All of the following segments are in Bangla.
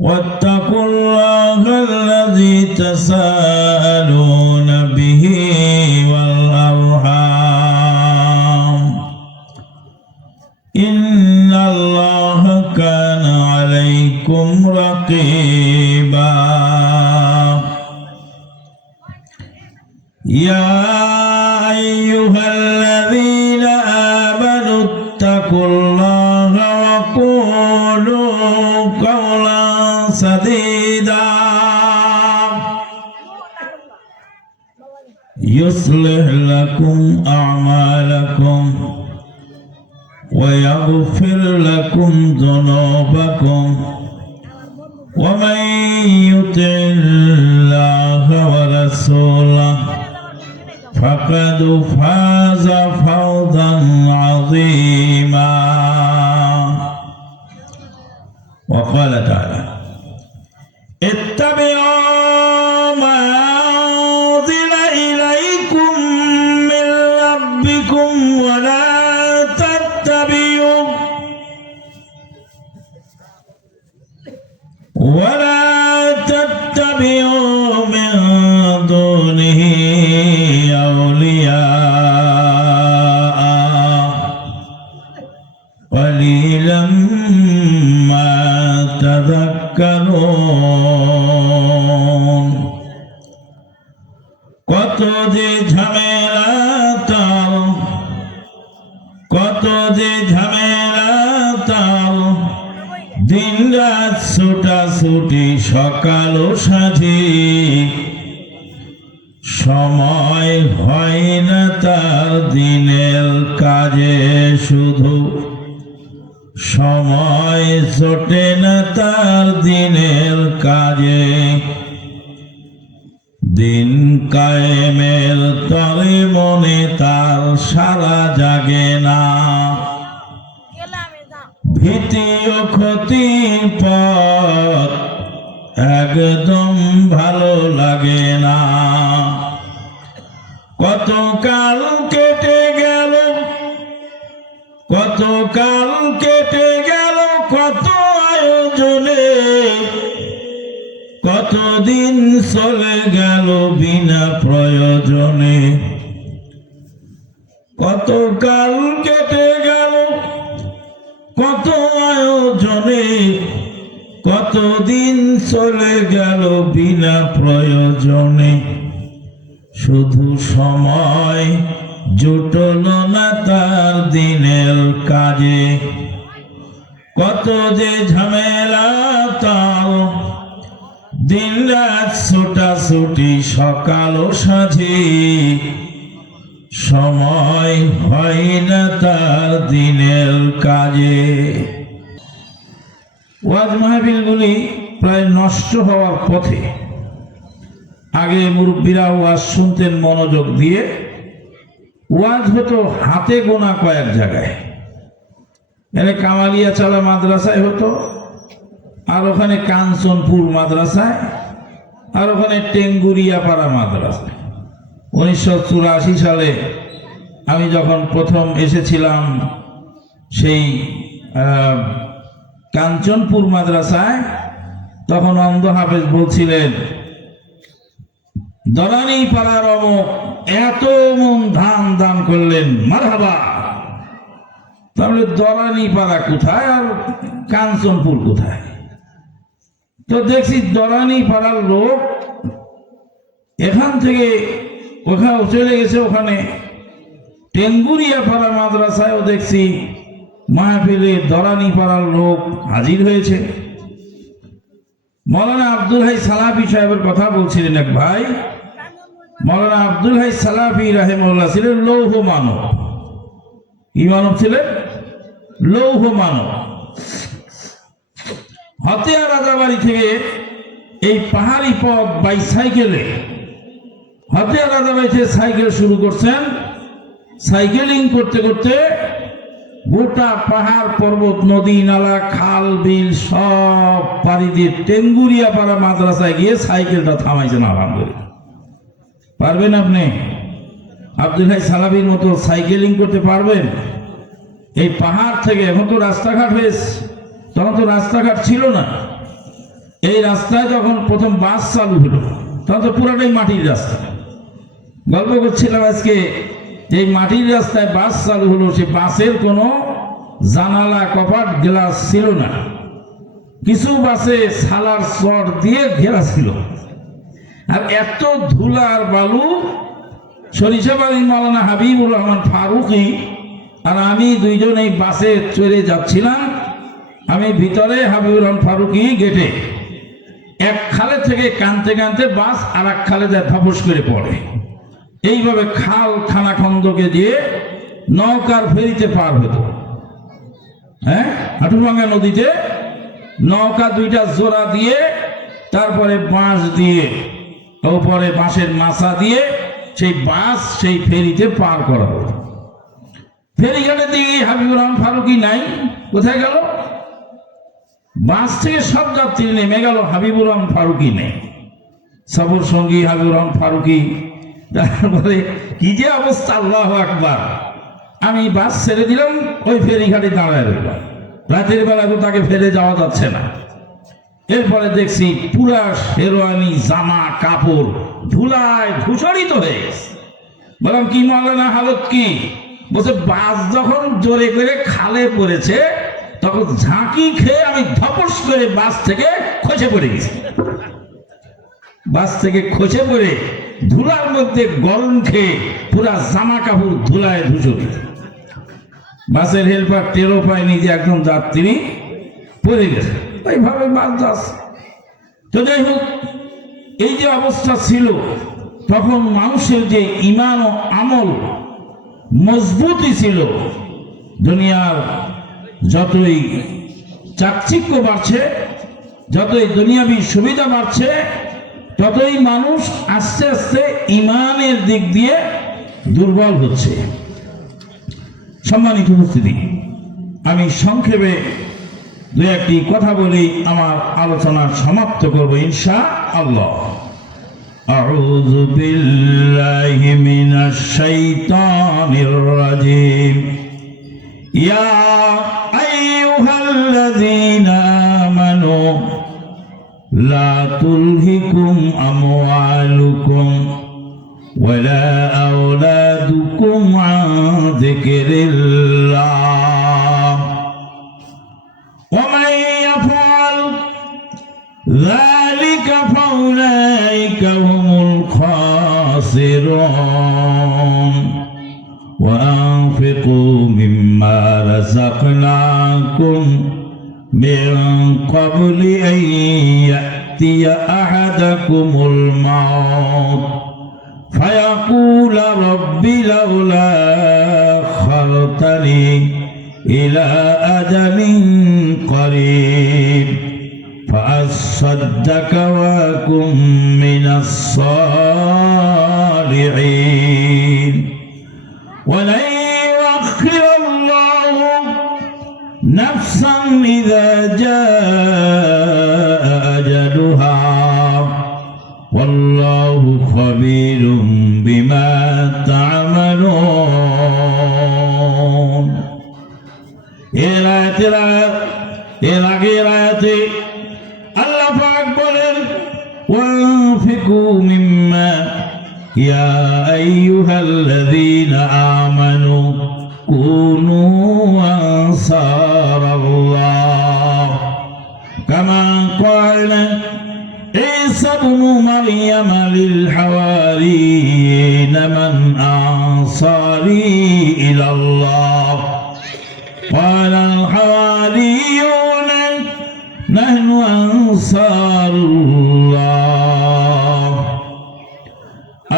واتقوا الله الذي تساءلون به والأرحام إن الله كان عليكم رقيبا يا أيها الذين آمنوا اتقوا الله وقولوا قولا سديدا يصلح لكم أعمالكم ويغفر لكم ذنوبكم ومن يطع الله ورسوله فقد فاز فوزا عظيما. وقال تعالى اتبعوا ما أنزل إليكم من ربكم ولا تتبعوا من دونه أولياء قليلا ما تذكرون. কত যে ঝামেলা তাও, কত যে ঝামেলা তাও, দিন রাত ছুটাছুটি সকাল ও সাঁঝে, সময় হয় না তার দিনের কাজে, শুধু সময় জোটে না তার দিনের কাজে। দিন কায়েমের তরে মনে তার সারা জাগে না, ভীতি ও ক্ষতির পথ একদম ভালো লাগে না। কত কাল কেটে গেল, কত কাল কেটে গেল, কত আয়োজনে, কতদিন চলে গেল বিনা প্রয়োজনে। কত কাল কেটে গেল, কত আয়োজনে, কতদিন চলে গেল বিনা প্রয়োজনে, শুধু সময় জুটল না তার দিনের কাজে। কত যে ঝামেলা তাও, দিন রাত ছোটাছুটি সকাল ও সাঁঝে, সময় হয় না তার দিনের কাজে। ওয়াজ মাহফিলগুলি প্রায় নষ্ট হওয়ার পথে। আগে মুরব্বীরা ওয়াজ শুনতেন মনোযোগ দিয়ে, ওয়াজ হতো হাতে গোনা কয়েক জায়গায়। এখানে কামালিয়া চালা মাদ্রাসায় হতো, আর ওখানে কাঞ্চনপুর মাদ্রাসায়, আর ওখানে টেঙ্গুরিয়াপাড়া মাদ্রাসায়। 1984 সালে আমি যখন প্রথম এসেছিলাম সেই কাঞ্চনপুর মাদ্রাসায়, তখন অন্ধ হাফেজ বলছিলেন, দরানি পাড়ার অমুক এত মন ধান দান করলেন, মারহাবা। তাহলে দরানি পাড়া কোথায় আর কাঞ্চনপুর কোথায়? তো দেখছি দরানি পাড়ার লোক এখান থেকে ওখানে চলে গেছে, ওখানে টেঙ্গুরিয়া পাড়া মাদ্রাসায়ও দেখছি মাহফিলে দরানি পাড়ার লোক হাজির হয়েছে। মৌলানা আব্দুল হাই সালাফি সাহেবের কথা বলছিলেন এক ভাই। মৌলানা আব্দুল হাই সালাফি রাহিমাহুল্লাহ ছিলেন লৌহ মানব। কি মানব ছিলেন? লৌহ মানব। হতিয়া রাজাবাড়ি থেকে এই পাহাড়ি পথ বাইসাইকেলে, হতিয়া রাজাবাড়ি থেকে সাইকেল শুরু করছেন। সাইকেলিং করতে করতে গোটা পাহাড় পর্বত নদী নালা খাল বিল সব পাড়ি দিয়ে টেঙ্গুরিয়াপাড়া মাদ্রাসায় গিয়ে সাইকেলটা থামাইছেন। আলহামদুলিল্লাহ। পারবেন আপনি? আব্দুল হাই সালাফির মতো সাইকেলিং করতে পারবেন? এই পাহাড় থেকে, এখন তো রাস্তাঘাট হয়েছে, তখন তো রাস্তাঘাট ছিল না। এই রাস্তায় যখন প্রথম বাস চালু হলো তখন তো পুরাটাই মাটির রাস্তা। গল্প করছিলাম আজকে, এই মাটির রাস্তায় বাস চালু হলো, সে বাসের কোনো জানালা কপাট গ্লাস ছিল না, কিছু বাসে সালার চর দিয়ে ঘেরা ছিল। আর এত ধুলা আর বালু, সরিষাবাড়ির মাওলানা হাবিবুর রহমান ফারুকি আর আমি দুইজন এই বাসে চড়ে যাচ্ছিলাম। আমি ভিতরে, হাবিবুর রহমান ফারুকি গেটে। এক খালে থেকে কানতে কানতে বাস আর এক খালে যায় ফাফুস করে পড়ে। এইভাবে খাল খানাখন্দকে দিয়ে নৌকার ফেরিতে পার হতো। হ্যাঁ, হাটুরভাঙ্গা নদীতে নৌকা দুইটা জোড়া দিয়ে, তারপরে বাঁশ দিয়ে, ওপরে বাঁশের মাছা দিয়ে সেই বাস সেই ফেরিতে পার করা হতো। ফেরিঘাটে দিয়ে হাবিবুর রহমান ফারুকি নাই, কোথায় গেল? বাস থেকে সব যাত্রী নেমে গেল, হাবিবুর রহমান ফারুকি নেই। সফর সঙ্গী হাবিবুর রহমান ফারুকি। তারপরে কি যে অবস্থা, আল্লাহু আকবার। আমি বাস ছেড়ে দিলাম, ওই ফেরিঘাটে দাঁড়ায় রইলাম। রাতের বেলা তো তাকে ফেলে যাওয়া যাচ্ছে না। এরপরে দেখছি পুরা শেরওয়ানি জামা কাপড় ধুলায় ধূসরিত হয়ে গেছে। বললাম কি মাওলানা, হালত কি? বলছে বাস যখন জোরে করে খালে পড়েছে তখন ঝাঁকি খেয়ে আমি ধপস করে বাস থেকে খসে পড়ে গেছি। বাস থেকে খসে পড়ে ধুলার মধ্যে গরম খেয়ে পুরা জামা কাপড় ধুলায় ধূসরিত। বাসের হেল্পার টেরও পায়নি যে একজন যাত্রী পড়ে গেছে। এইভাবে বাস যাচ্ছে। তো যাই হোক, এই যে অবস্থা ছিল, তখন মানুষের যে ঈমান ও আমল মজবুতই ছিল। দুনিয়ার যতই চাকচিক্য বাড়ছে, যতই দুনিয়াবি সুবিধা বাড়ছে, ততই মানুষ আস্তে আস্তে ঈমানের দিক দিয়ে দুর্বল হচ্ছে। সম্মানিত উপস্থিতি, আমি সংক্ষেপে দু একটি কথা বলেই আমার আলোচনা সমাপ্ত করব ইনশাআল্লাহ। আউযু বিল্লাহি মিনাশ শাইতানির রাজিম। ইয়া আইয়ুহাল্লাযীনা আমানু লা তুলহিকুম আমওয়ালুকুম ওয়ালা আওলাদুকুম আন যিকরিল্লাহ ওয়া মান ইয়াফআল যালিকা ফাউলাইকা হুমুল খাসিরুন ওয়া আনফিকু মিম্মা রাযাকনাকুম মিন ক্বাবলি আন ইয়াতিয়া আহাদাকুমুল মাউত فيقول رب لولا أخرتني إلى أجل قريب فأصدق وأكن من الصالحين ولن يؤخر الله نفسا إذا جاء أجلها والله خبير بما تعملون। এর আগের আয়াতে আল্লাহ পাক বলেন ওয়ানফিকু মিম্মা ইয়া আইয়ুহাল্লাযীনা আমানু কুনু আনসারাল্লাহ কামা ক্বালা عيسى ابن مريم للحواريين من أنصاري إلى الله قال الحواريون نحن أنصار الله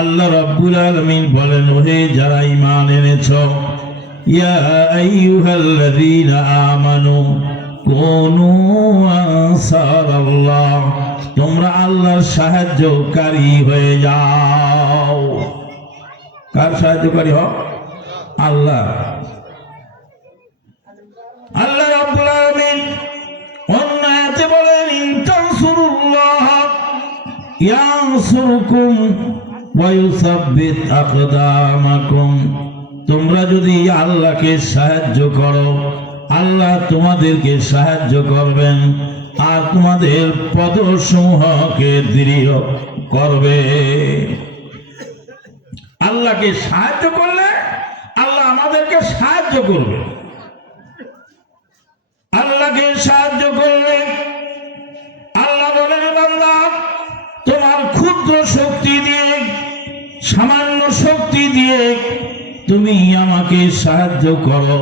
আল্লাহ রাব্বুল আলামিন বলেন, ওহে যারা ঈমান এনেছো, ইয়া আইয়ুহাল্লাযীনা আমানু কুনু আনসারাল্লাহ, তোমরা আল্লাহর সাহায্যকারী হয়ে যাও। কার সাহায্যকারী হও? আল্লাহ। আল্লাহ রাব্বুল আলামিন অন্য আয়াতে বলেন ইন তানসুরুল্লাহ ইয়ানসুরকুম ওয়া ইউসাব্বিত আকদামাকুম, তোমরা যদি আল্লাহকে সাহায্য করো, আল্লাহ তোমাদেরকে সাহায্য করবেন আর তোমাদের পদসমূহকে দৃঢ় করবে। আল্লাহকে সাহায্য করলে আল্লাহ আমাদেরকে সাহায্য করবে। আল্লাহকে সাহায্য করলে আল্লাহ বলেন, বান্দা তোমার ক্ষুদ্র শক্তি দিয়ে, সামান্য শক্তি দিয়ে তুমি আমাকে সাহায্য করো,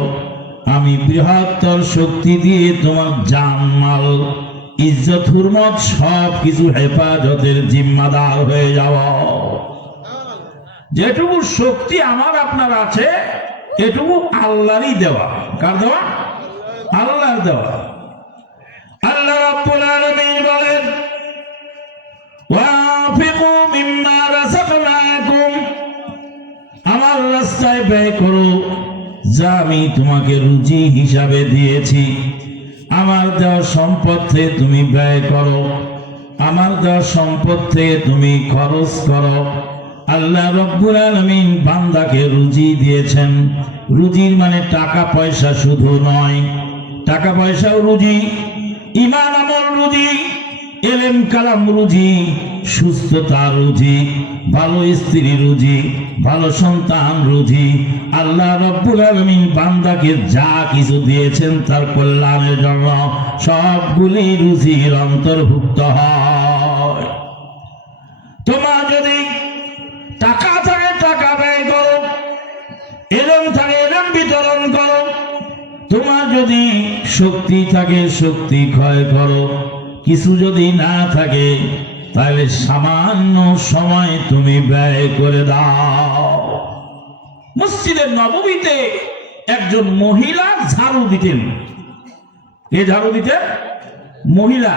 আমি বৃহত্তর শক্তি দিয়ে তোমার জানমাল, ইজ্জত, হুরমত সব কিছু হেফাজতের জিম্মাদার হয়ে যাওয়া। যেটুকু শক্তি আমার আপনার আছে এটুকু আল্লাহরই দেওয়া। কার দেওয়া? আল্লাহর দেওয়া। আল্লাহ রাব্বুল আলামিন বলেন, ওয়ানফিকু মিম্মা রাযাকনাকুম, আমার রাস্তায় ব্যয় করো যা আমি তোমাকে রুজি হিসাবে দিয়েছি। আমার দেওয়া সম্পদ থেকে তুমি ব্যয় করো, আমার দেওয়া সম্পদ থেকে তুমি খরচ করো। আল্লাহ রাব্বুল আলামিন বান্দাকে রুজি দিয়েছেন। রুজির মানে টাকা পয়সা শুধু নয়, টাকা পয়সাও রুজি, ঈমান আমল রুজি, ইলম কালাম রুজি, সুস্থতা রুজি, ভালো স্ত্রী রুজি, ভালো সন্তান রুজি। আল্লাহ রাব্বুল আলামিন বান্দাকে যা কিছু দিয়েছেন তার কল্যাণের জন্য সবগুলি রুজির অন্তর্ভুক্ত হয়। তোমার যদি টাকা থাকে টাকা ব্যয় করো, ইলম থাকে ইলম বিতরণ করো, তোমার যদি শক্তি থাকে শক্তি ক্ষয় করো, কিছু যদি না থাকে তাহলে সামান্য সময় তুমি ব্যয় করে দাও। মসজিদের নববীতে একজন মহিলা ঝাড়ু দিতেন। কে ঝাড়ু দিতেন? মহিলা।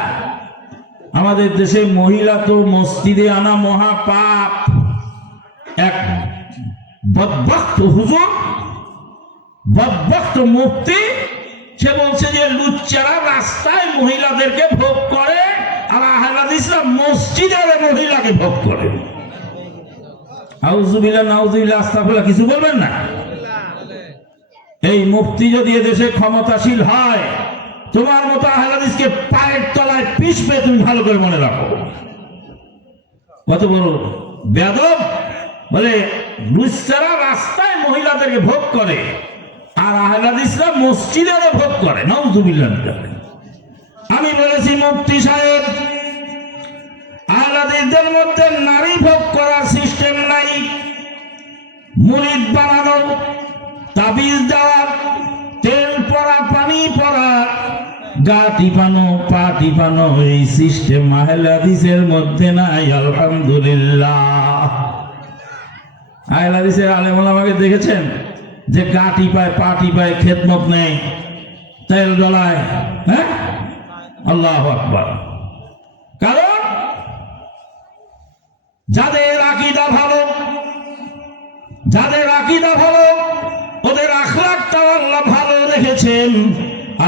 আমাদের দেশে মহিলা তো মসজিদে আনা মহা পাপ। এক বদবক্ত হুজুর, বদবক্ত মুফতি, সে বলছে যে লুচ্চারা রাস্তায় মহিলাদেরকে ভোগ করে আর আহলে হাদিসরা মসজিদে মহিলাকে ভোগ করে। আউযুবিল্লাহ নাউযুবিল্লাহ আস্তাগফিরুল্লাহ, কিছু বলবেন না? এই মুফতি যদি এদেশে ক্ষমতাশীল হয়, তোমার মতো আহলে হাদিসকে পায়ের তলায় পিষবে, তুমি ভালো করে মনে রাখো। কত বড় বেয়াদব! বলে লুচ্চারা রাস্তায় মহিলাদেরকে ভোগ করে আর আহলে হাদিসরা মসজিদে ভোগ করে। নাউযুবিল্লাহ। আমি বলেছি মুফতি সাহেব, আহলে হাদিসদের মধ্যে নারী ভোগ করার সিস্টেম নাই। মুরিদ বানানো, তাবিজ দেওয়া, তেল পরা, পানি পরা, গা টিপানো, পা টিপানো, এই সিস্টেম আহলে হাদিসের মধ্যে নাই। আলহামদুলিল্লাহ। আহলে হাদিসের আলেম ওলামাকে দেখেছেন যে গা টিপায়, পা টিপায়, খেদমত নেই, তেল জ্বলায়? হ্যাঁ, আল্লাহু আকবার। কারণ যাদের আকীদা ভালো, যাদের আকীদা ভালো, ওদের আখলাকটাও আল্লাহ ভালো রেখেছেন,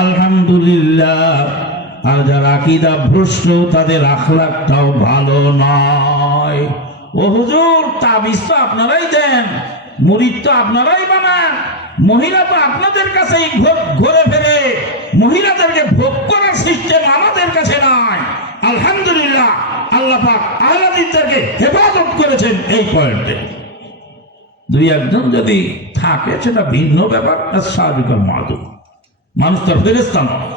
আলহামদুলিল্লাহ। আর যারা আকীদা ভ্রষ্ট তাদের আখলাকটাও ভালো নয়। ও হুজুর, তাবিজ তো আপনারাই দেন, মুরিদ তো আপনারাই বানান, মহিলা তো আপনাদের কাছেই ঘুরে ফেরে, মহিলাদেরকে ভোগ করার সিস্টেম আমাদের কাছে নাই। আলহামদুলিল্লাহ, আল্লাহ পাক আহলে হাদিসদেরকে হেফাজত করেছেন এই পয়েন্টে। দুই একজন যদি থাকে সেটা ভিন্ন ব্যাপার, সাহায্যকার মাদুর, মানুষ তো ফেরেশতা নয়।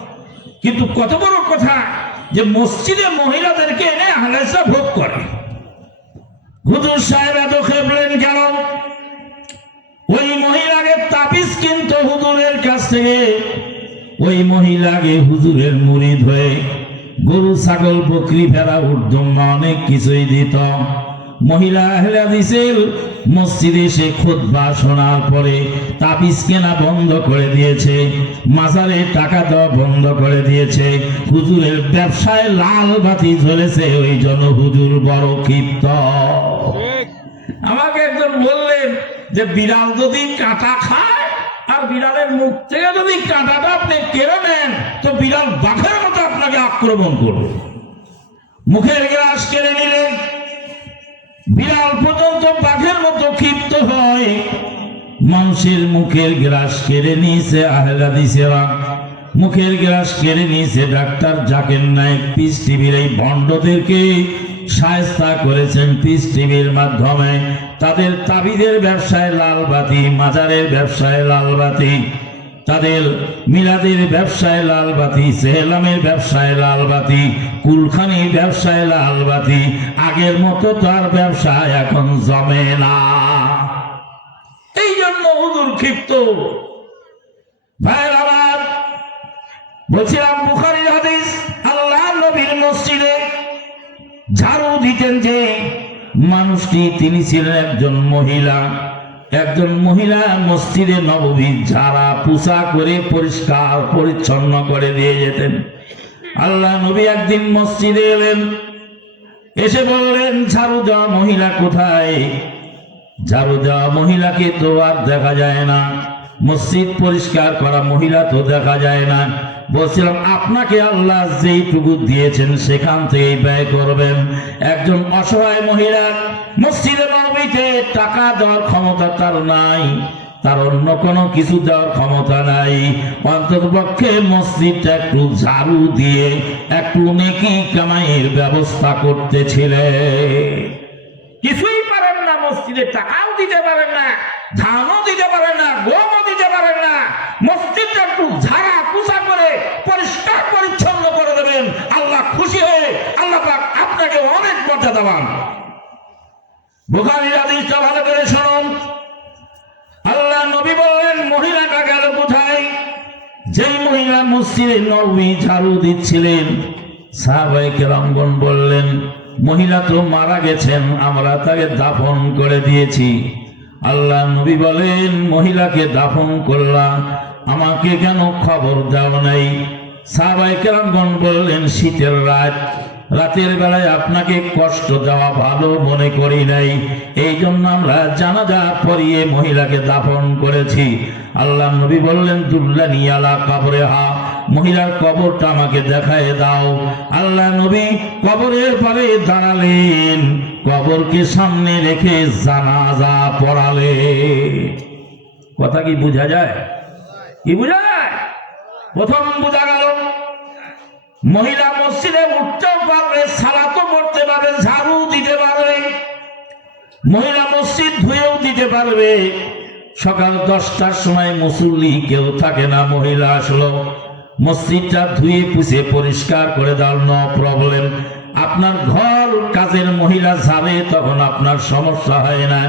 কিন্তু কত বড় কথা যে মসজিদে মহিলাদেরকে এনে আহলে হাদিসরা ভোগ করে। হুজুর সাহেব এত খেপলেন কেন? ওই মহিলাকে তাবিজ কিনতো হুজুরের কাছ থেকে, ওই মহিলাকে হুজুরের মুরিদ হয়ে গরু, ছাগল, বকরি, ভেড়া, উট, দুম্বা অনেক কিছুই দিত। মহিলা আহলে হাদিসের মসজিদে এসে খুতবা শোনার পরে তাবিজ কেনা বন্ধ করে দিয়েছে, মাজারে টাকা দেওয়া বন্ধ করে দিয়েছে, হুজুরের ব্যবসায় লাল বাতি জ্বলেছে। ওই জন্য হুজুর বড় ক্ষিপ্ত। আমাকে একজন বললেন যে বিড়াল যদি কাঁটা খায় আর বিড়ালের মুখ থেকে যদি কাঁটাটা আপনি কেড়ে নেন তো বিড়াল বাঘের মতো আপনাকে আক্রমণ করবে। মুখের গ্রাস কেড়ে নিলেন, বিড়াল পর্যন্ত বাঘের মতো ক্ষিপ্ত হয়। মানুষের মুখের গ্রাস কেড়ে নিয়েছে আহলে হাদিসেরা। মুখের গ্লাস কেড়ে নিয়েছে ডাক্তার জাকির নায়েক। পিস টিভির এই ভণ্ডদেরকে শায়েস্তা করেছেন পিস টিভির মাধ্যমে। তাদের তাবিদের ব্যবসায় লাল বাতি, মাজারের ব্যবসায় লাল বাতি, তাদের মিলাদের ব্যবসায় লাল বাতি, সেহলামের ব্যবসায় লাল বাতি, কুলখানির ব্যবসায় লাল বাতি। আগের মতো তার ব্যবসা এখন জমে না। এই জন্য হুজুর ক্ষিপ্ত। ভাইয়ের আমার বলছিলাম বুখারীর হাদিস, আল্লাহ নবীর মসজিদে ঝাড়ু দিতেন যে মানুষটি, তিনি ছিলেন একজন মহিলা। একজন মহিলা মসজিদে নববী ঝাড়া পুছা করে পরিষ্কার পরিচ্ছন্ন করে দিয়ে যেতেন। আল্লাহ নবী একদিন মসজিদে এলেন, এসে বললেন ঝাড়ু দেওয়া মহিলা কোথায়? ঝাড়ু দেওয়া মহিলাকে তো আর দেখা যায় না, মসজিদ পরিষ্কার করা মহিলা তো দেখা যায় না। বলছিলাম আপনাকে আল্লাহ যেইটুকু দিয়েছেন সেখান থেকে ব্যয় করবেন। একজন অসহায় মহিলা মসজিদে নববীতে টাকা দেওয়ার ক্ষমতা তার নাই, তার অন্য কোনো কিছু দেওয়ার ক্ষমতা নাই, অন্ততপক্ষে মসজিদটা একটু ঝাড়ু দিয়ে একটু নেকি কামাইয়ের ব্যবস্থা করতেছিলেন। কিছুই পারেন না, মসজিদে টাকাও দিতে পারেন না, ধানও দিতে পারেন না, গমও দিতে পারেন না। মসজিদটা একটু ঝাড়া পুছা করে পরিষ্কার পরিচ্ছন্ন করে দেবেন, আল্লাহ খুশি হয়ে আল্লাহ পাক আপনাকে অনেক মর্যাদা দেবেন। বুখারীর হাদিসটা ভালো করে শুনুন। আল্লাহ নবী বললেন মহিলাটা গেল কোথায়? যেই মহিলা মসজিদে নববী ঝাড়ু দিচ্ছিলেন, সাহাবায়ে কেরামগণ বললেন মহিলা তো মারা গেছেন, আমরা তাকে দাফন করে দিয়েছি। আল্লাহ নবী বলেন মহিলাকে দাফন করলাম, আমাকে কেন খবর দাও নাই? সাহাবায়ে কেরামগণ বললেন শীতের রাত, রাতের বেলায় আপনাকে কষ্ট দেওয়া ভালো মনে করি নাই, এই জন্য আমরা জানাজা পড়িয়ে মহিলাকে দাফন করেছি। আল্লাহ নবী বললেন দুল্লানি আলা কবরেহা, মহিলার কবরটা আমাকে দেখায় দাও। আল্লাহ নবী কবরের পারে দাঁড়ালেন, কবরকে সামনে রেখে জানাজা পড়ালে। কথা কি বোঝা যায়? কি বোঝা যায়? প্রথম বোঝা গেল মহিলা মসজিদে উঠতেও পারবে, সালাতও পড়তে পারবে, ঝাড়ু দিতে পারবে, মহিলা মসজিদ ধুয়েও দিতে পারবে। সকাল 10টার সময় মুসল্লি কেউ থাকে না, মহিলা আসলো, মসজিদটা ধুয়ে পুছে পরিষ্কার করে দাও, নো প্রবলেম। আপনার ঘর কাজের মহিলা যাবে, তখন আপনার সমস্যা হয় না।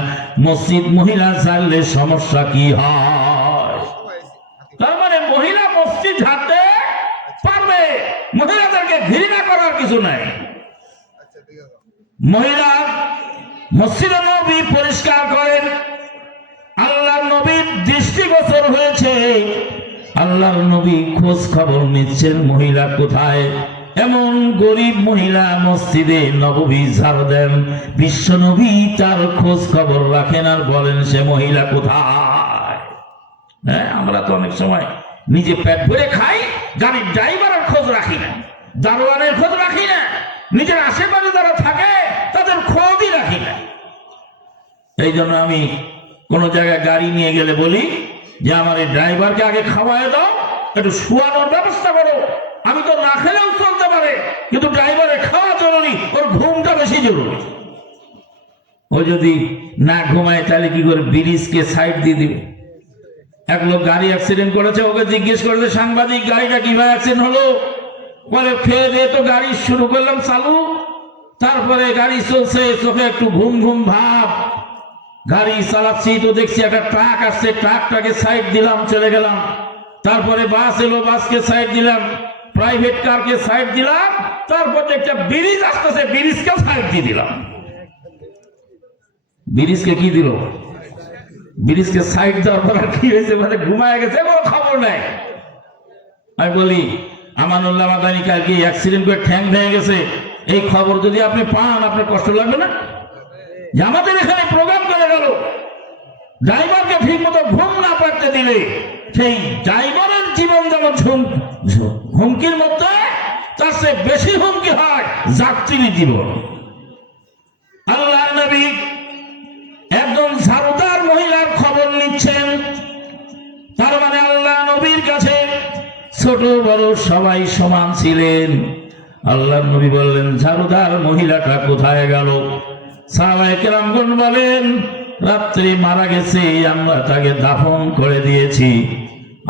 মসজিদ মহিলা চাইলে সমস্যা কি হয়? তার মানে মহিলা মসজিদ ঝাড়তে পারবে, মহিলাদেরকে ঘৃণা করার কিছু নাই। মহিলা মসজিদে নববী পরিষ্কার করেন, আল্লাহ নবীর দৃষ্টিগোচর হয়েছে, আল্লাহর নবী খোঁজ খবর নিচ্ছেন মহিলা কোথায়। এমন গরিব মহিলা মসজিদে নববী ঝাড়ু দেন, বিশ্ব নবী তার খোঁজ খবর রাখেন আর বলেন সে মহিলা কোথায়। হ্যাঁ, আমরা তো অনেক সময় নিজে পেট ভরে খাই, গাড়ির ড্রাইভারের খোঁজ রাখি না, দারোয়ানের খোঁজ রাখি না, নিজের আশেপাশে যারা থাকে তাদের খোঁজই রাখি না। এই জন্য আমি কোন জায়গায় গাড়ি নিয়ে গেলে বলি যে আমার এই ড্রাইভারকে আগে খাওয়ায় দাও, একটু শোয়ানোর ব্যবস্থা করো। আমি তো না খেলেও চলতে পারে, কিন্তু ড্রাইভারের খাওয়া জরুরি, ওর ঘুমটা বেশি জরুরি। ও যদি না ঘুমায় তাহলে কি করে ব্রিজকে সাইড দিয়ে দিবে? এক লোক গাড়ি অ্যাক্সিডেন্ট করেছে, ওকে জিজ্ঞেস করলে সাংবাদিক গাড়িটা কিভাবে অ্যাক্সিডেন্ট হলো, বলে খেয়ে দিয়ে তো গাড়ি শুরু করলাম চালু, তারপরে গাড়ি চলছে, চোখে একটু ঘুম ঘুম ভাব, গাড়ি চালাচ্ছি তো দেখছি একটা ট্রাক আসছে, ট্রাকটাকে সাইড দিলাম, চলে গেলাম। তারপরে বাস এলো, বাসকে সাইড দিলাম, প্রাইভেট কারকে সাইড দিলাম, তারপর একটা ব্রিজ আসতেছে, ব্রিজকে সাইড দিয়ে দিলাম। ব্রিজকে কি দিল? ব্রিজকে সাইড দেওয়ার পর কি হয়েছে? মানে ঘুমায় গেছে, কোনো খবর নাই। আমি বলি আমানুল্লাহ মাদানী কালকে অ্যাক্সিডেন্ট করে ঠ্যাং ভেঙে গেছে, এই খবর যদি আপনি পান আপনার কষ্ট লাগবে না? যে আমাদের এখানে প্রোগ্রাম করে গেল, ড্রাইভারকে ঠিক মতো ঘুম না পাড়তে দিলে সেই ড্রাইভারের জীবন যেমন হুমকির মধ্যে, তার চেয়ে বেশি হুমকি হয় যাত্রীর জীবন। আল্লাহ নবী একজন ঝাড়ুদার মহিলার খবর নিচ্ছেন, তার মানে আল্লাহ নবীর কাছে ছোট বড় সবাই সমান ছিলেন। আল্লাহর নবী বললেন, ঝাড়ুদার মহিলাটা কোথায় গেল? সাহাবায়ে কেরামগণ বলেন, রাত্রে মারা গেছে, আমরা তাকে দাফন করে দিয়েছি।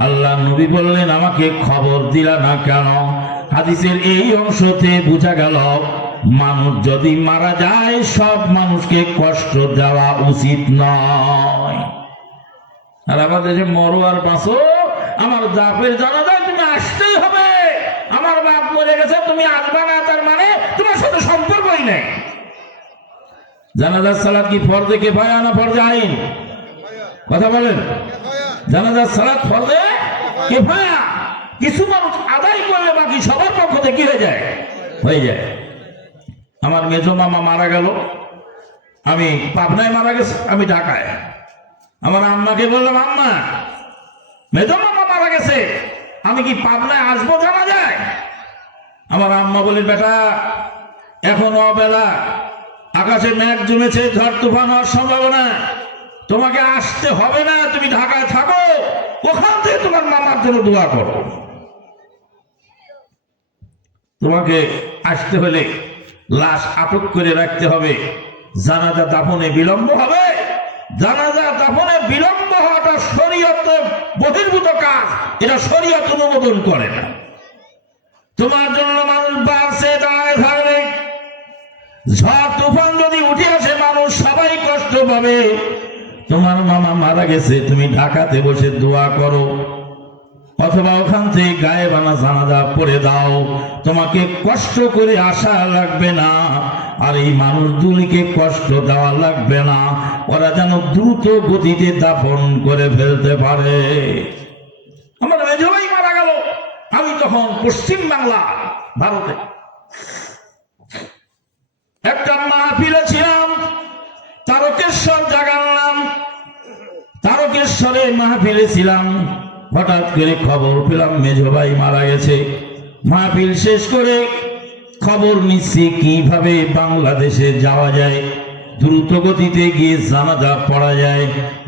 আল্লাহর নবী বললেন, আমাকে খবর দিলা না কেন? হাদিসের এই অংশতে বোঝা গেল, মানুষ যদি মারা যায় সব মানুষকে কষ্ট দেওয়া উচিত নয়। আর আমাদের যে মরো আর বাঁচো, আমার বাপের জানাজায় তুমি আসতেই হবে। আমার বাপ মরে গেছে, তুমি আসবা না, তার মানে তোমার সাথে সম্পর্কই নেই। জানাজার সালাত কি ফরজে কিফায়া না ফরজে আইন? কথা বলেন। জানাজার সালাত ফরজে কিফায়া। কিছু মানুষ আদায় করলে বাকি সবার পক্ষ থেকে কি হয়ে যায়? হয়ে যায়। আমার মেজো মামা মারা গেল, আমি পাবনায়, মারা গেছে আমি ঢাকায়। আমার আম্মাকে বললাম, আম্মা মেজো মামা মারা গেছে, আমি কি পাবনায় আসবো জানা যায়? আমার আম্মা বলেন, বেটা এখন অবেলা, আকাশে মেঘ জমেছে, ঝড় তুফান হওয়ার সম্ভাবনা, তোমাকে আসতে হবে না, তুমি ঢাকায় থাকো, ওখান থেকে তোমার মামার জন্য দোয়া করো। তোমাকে আসতে হলে লাশ আটক করে রাখতে হবে, জানাজা দাফনে বিলম্ব হবে। জানাজা দাফনে বিলম্ব হওয়াটা শরীয়ত বহির্ভূত কাজ, এটা শরীয়ত অনুমোদন করে না। তোমার জন্য মানুষ বাড়ছে, দাঁড়ায় থাকবে, ঝড় তুফান যদি উঠে আসে মানুষ সবাই কষ্ট পাবে। তোমার মামা মারা গেছে, তুমি ঢাকাতে বসে দোয়া করো, অথবা ওখান থেকে গায়েবানা জানাজা পড়ে দাও, তোমাকে কষ্ট করে আসা লাগবে না, আর এই মানুষগুলিকে কষ্ট দেওয়া লাগবে না, ওরা যেন দ্রুত গতিতে দাফন করে ফেলতে পারে। আমার মেজো ভাই মারা গেল, আমি তখন পশ্চিম বাংলা ভারতে একটা মাহফিলে ছিলাম, তারকেশ্বর জায়গার নাম, তারকেশ্বরে মাহফিলে ছিলাম। হঠাৎ করে খবর পেলাম মেজো ভাই মারা গেছে। মাহফিল শেষ করে খবর নিচ্ছি কিভাবে বাংলাদেশে যাওয়া যায়, দ্রুত গতিতে গিয়ে জানাজা পড়া যায়।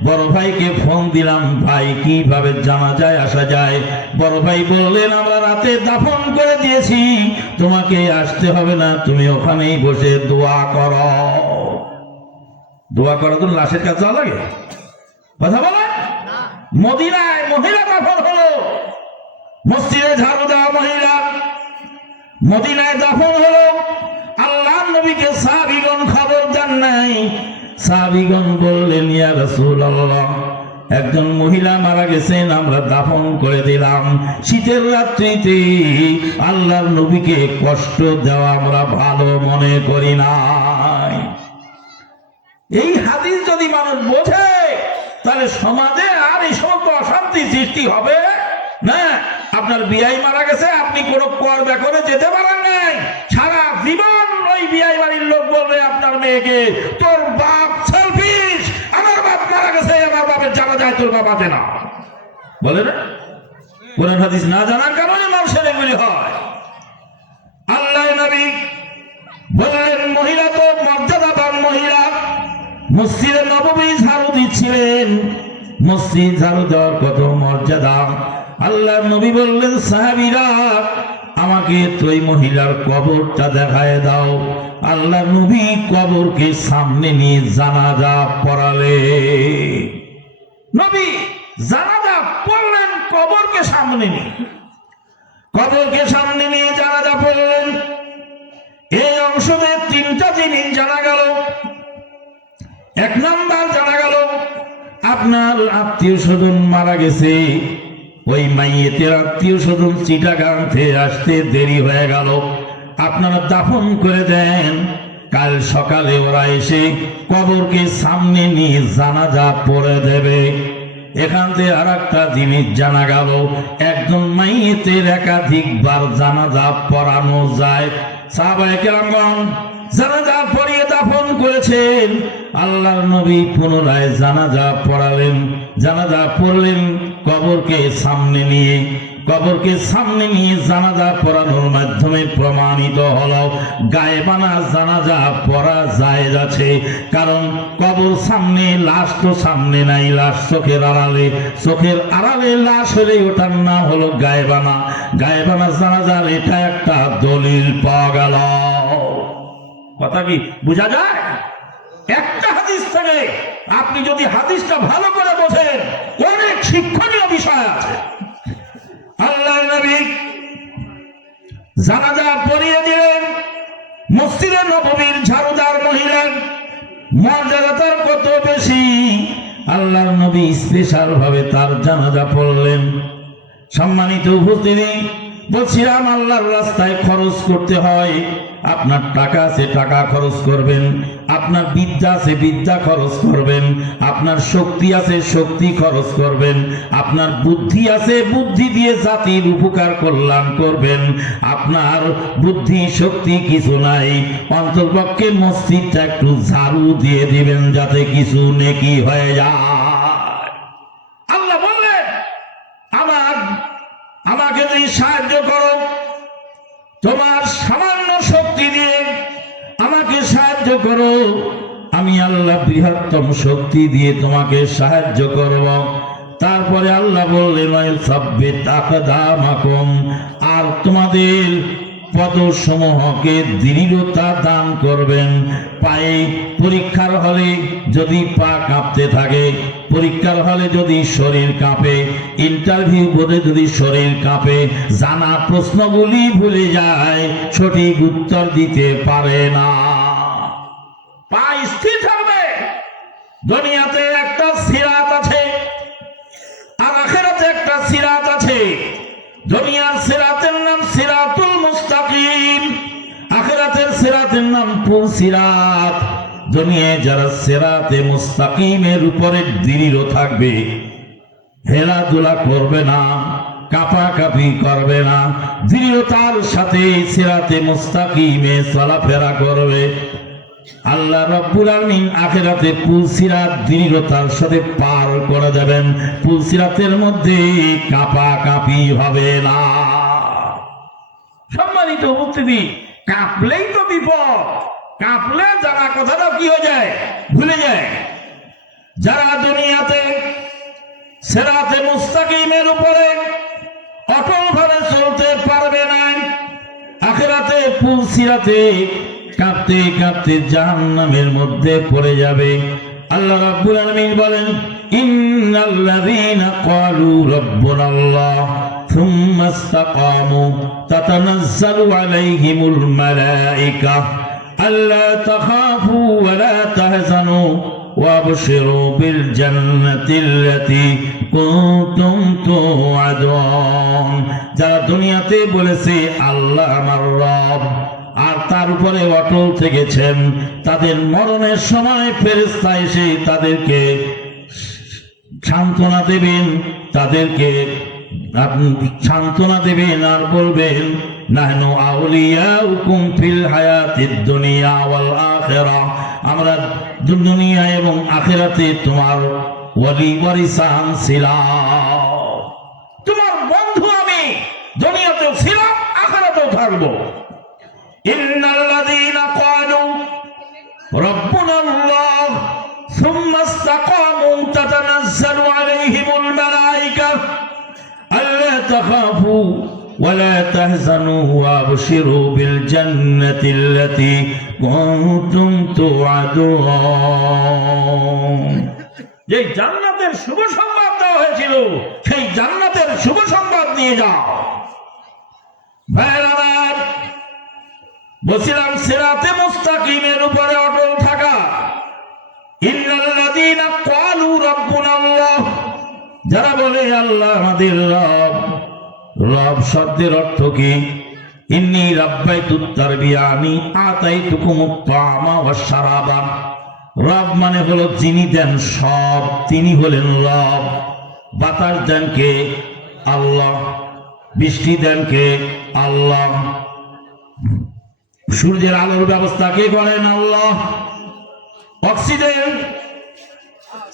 বড় ভাইকে ফোন দিলাম, ভাই কিভাবে জানাজায় আসা যায়? বড় ভাই বললেন, আমরা রাতে দাফন করে দিয়েছি, তোমাকে আসতে হবে না, তুমি ওখানেই বসে দোয়া করো। দোয়া করার জন্য লাশের কাছে যাওয়া লাগে? কথা বলে। মদিনায় মহিলা দাফন হলো, মসজিদে ঝাড়ু দেওয়া মহিলা মদিনায় দাফন হলো। আল্লাহর নবীকে সাহাবীগণ খবর দেন নাই। সাহাবীগণ বললেন, ইয়া রাসূলুল্লাহ, একজন মহিলা মারা গেছেন, আমরা দাফন করে দিলাম। শীতের রাত্রিতে আল্লাহর নবীকে কষ্ট দেওয়া আমরা ভালো মনে করি নাই। এই হাদিস যদি মানুষ বোঝে, তাহলে সমাজে আর এই সমস্ত অশান্তি সৃষ্টি হবে না। আপনার বিয়াই মারা গেছে, আপনি কোনো কর করে যেতে পারেন নাই, সারা জীবন ওই বিয়াই বাড়ির লোক বলবে আপনার মেয়েকে, তোর বাপ সেলফিশ, আমার বাপ মারা গেছে, আমার বাপের জানা যায়, তোর বাপ আছে না, বলে না? কোরআন হাদিস না জানার কারণে মানুষের এগুলি হয়। আল্লাহ নবী বললেন, মহিলা তো মর্যাদাবান মহিলা, মসজিদে নববী ঝাড়ু দিচ্ছিলেন। মসজিদ ঝাড়ু দেওয়ার কত মর্যাদা। আল্লাহ নবী বললেন, সাহাবীরা আমাকে তুই মহিলার কবরটা দেখায় দাও। আল্লাহ নবী কবরকে সামনে নিয়ে জানাজা পড়ালে। নবী জানাজা পড়লেন কবরকে সামনে নিয়ে, কবরকে সামনে নিয়ে জানাজা পড়লেন। এই অংশে তিনটা জিনিস জানা গেল। এক নাম্বার জানা গেল, আপনার আত্মীয় স্বজন মারা গেছে, ওই মাইয়েতের আত্মীয় স্বজন চিটাগাং থেকে আসতে দেরি হয়ে গেল, আপনারা দাফন করে দেন, কাল সকালে ওরা এসে কবরকে সামনে নিয়ে জানাজা পড়ে দেবে। এখান থেকে আর একটা জিনিস জানা গেল, একজন মাইয়েতের একাধিকবার জানাজা পড়ানো যায়। সাহাবায়ে কেরামগণ জানাজা পড়িয়ে দাফন করেছেন। আল্লাহর নবী পুনরায় জানাজা পড়ালেন, জানাজা পড়লেন কবরকে সামনে নিয়ে। কবরকে সামনে নিয়ে জানাজা পড়ানোর মাধ্যমে প্রমাণিত হলো গায়েবানা জানাজা পড়া জায়েজ আছে। কারণ কবর সামনে, লাশ তো সামনে নাই, লাশ চোখের আড়ালে, চোখের আড়ালে লাশ হলে ওটার নাম হলো গায়েবানা। গায়েবানা জানাজার এটা একটা দলিল পাওয়া গেল। কথা কি বোঝা যায়? একটা হাদিস থেকে আপনি যদি হাদিসটা ভালো করে বোঝেন, অনেক শিক্ষণীয় বিষয় আছে। আল্লাহর নবী জানাজা পড়িয়ে দিলেন। মসজিদে নববীর ঝাড়ুদার মহিলা, মর্যাদা তার কত বেশি, আল্লাহর নবী স্পেশাল ভাবে তার জানাজা পড়লেন। সম্মানিত উপস্থিতি, বলছিলাম আল্লাহর রাস্তায় খরচ করতে হয়। আপনার টাকা আছে, টাকা খরচ করবেন। আপনার বিদ্যা আছে, বিদ্যা খরচ করবেন। আপনার শক্তি আছে, শক্তি খরচ করবেন। আপনার বুদ্ধি আছে, বুদ্ধি দিয়ে জাতির উপকার কল্যাণ করবেন। আপনার বুদ্ধি শক্তি কিছু নাই, অন্তর্পক্ষে মসজিদটা একটু ঝাড়ু দিয়ে দিবেন যাতে কিছু নেকি হয়ে যায়। আল্লাহ বললেন, আমাকে তুমি সাহায্য করো, তোমার সামান্য শক্তি দিয়ে আমাকে সাহায্য করো, আমি আল্লাহ বৃহত্তম শক্তি দিয়ে তোমাকে সাহায্য করব। তারপরে আল্লাহ বললেন, আর তোমাদের পদসমূহকে দৃঢ়তা দান করবেন। পায়ে পরীক্ষার হলে যদি পা কাঁপতে থাকে, পরীক্ষার হলে যদি শরীর কাঁপে, ইন্টারভিউ বোর্ডে যদি শরীর কাঁপে, জানা প্রশ্নগুলি ভুলে যায়, সঠিক উত্তর দিতে পারে না, পা স্থির থাকবে। দুনিয়াতে একটা সিরাত আছে আর আখিরাতে একটা সিরাত আছে। দুনিয়ার সিরাতের নাম সিরাতুল মুস্তাকিম, আখিরাতের সিরাতের নাম পুলসিরাত। দুনিয়ায় যারা সিরাতে মুস্তাকিমের উপরে দৃঢ় থাকবে, হেলাধুলা করবে না, কাঁপাকাঁপি করবে না, দৃঢ়তার সাথে সিরাতে মুস্তাকিমে চলাফেরা করবে, আল্লাহ রাব্বুল আলামিন আখিরাতে পুলসিরাত দৃঢ়তার সাথে পার করে যাবেন। পুলসিরাতের মধ্যে কাঁপাকাঁপি হবে না। সম্মানিত উপস্থিতি, কাঁপলেই তো বিপদ। কাঁপলে যারা কথাটা কি হয়ে যায়, ভুলে যায়। যারা দুনিয়াতে সিরাতে মুস্তাকিমের উপরে অটল ভাবে চলতে পারবে না, আখিরাতে পুলসিরাতে কাঁপতে কাঁপতে জাহান্নামের মধ্যে পড়ে যাবে। আল্লাহ রাব্বুল আলামিন বলেন, ইন্নাল্লাযীনা ক্বালু রাব্বুনাল্লাহ সুম্মা ইসতাকামু তাতানাজ্জালু আলাইহিমুল মালায়েকা আল্লা তাখাফু ওয়া লা তাহজানু ওয়াবশিরু বিল জান্নাতিল্লাতী কুনতুম তুআদুন। যারা দুনিয়াতে বলেছে আল্লাহ আমার রব, আর তার উপরে অটল থেকেছেন, তাদের মরণের সময় ফেরেশতা এসে তাদেরকে সান্ত্বনা দেবেন, তাদেরকে সান্ত্বনা দেবেন আর বলবেন, নাহনু আউলিয়াউকুম ফিল হায়াতিদ দুনিয়া ওয়াল আখিরাহ, আমরা দুনিয়া এবং আখিরাতে তোমার ওয়ালি ওয়ারিসান ছিলাম, তোমার বন্ধু আমি, দুনিয়াতেও ছিলাম, আখিরাতেও থাকবো। ইন্নাল্লাযীনা ক্বালু রাব্বুনাল্লাহ সুম্মা ইসতাকামু তাতানাজ্জালু আলাইহিমুল মালায়েকা আল্লা তাখাফু ওয়া লা তাহজানু ওয়াবশিরু বিল জান্নাতিল্লাতী কুনতুম তুআদুন। যে জান্নাতের শুভ সংবাদ দেওয়া হয়েছিল, সেই জান্নাতের শুভ সংবাদ নিয়ে যাও। ভাইরা আমার, বলছিলাম সিরাতে মুস্তাকিমের উপরে অটল থাকা। ইন্নাল্লাযীনা ক্বালু রাব্বুনাল্লাহ, যারা বলে আল্লাহ আমাদের রব। রব শব্দের অর্থ কি? ইন্নী রাব্বাইতুত তারবিয়া, আমি আতাইতুকুমুত তাআমা ওয়াশ শারাবা। রব মানে হলো যিনি দেন সব, তিনি হলেন রব। বাতাস দেন কে? আল্লাহ। বৃষ্টি দেন কে? আল্লাহ। সূর্যের আলোর ব্যবস্থা কে করেন? আল্লাহ। অক্সিজেন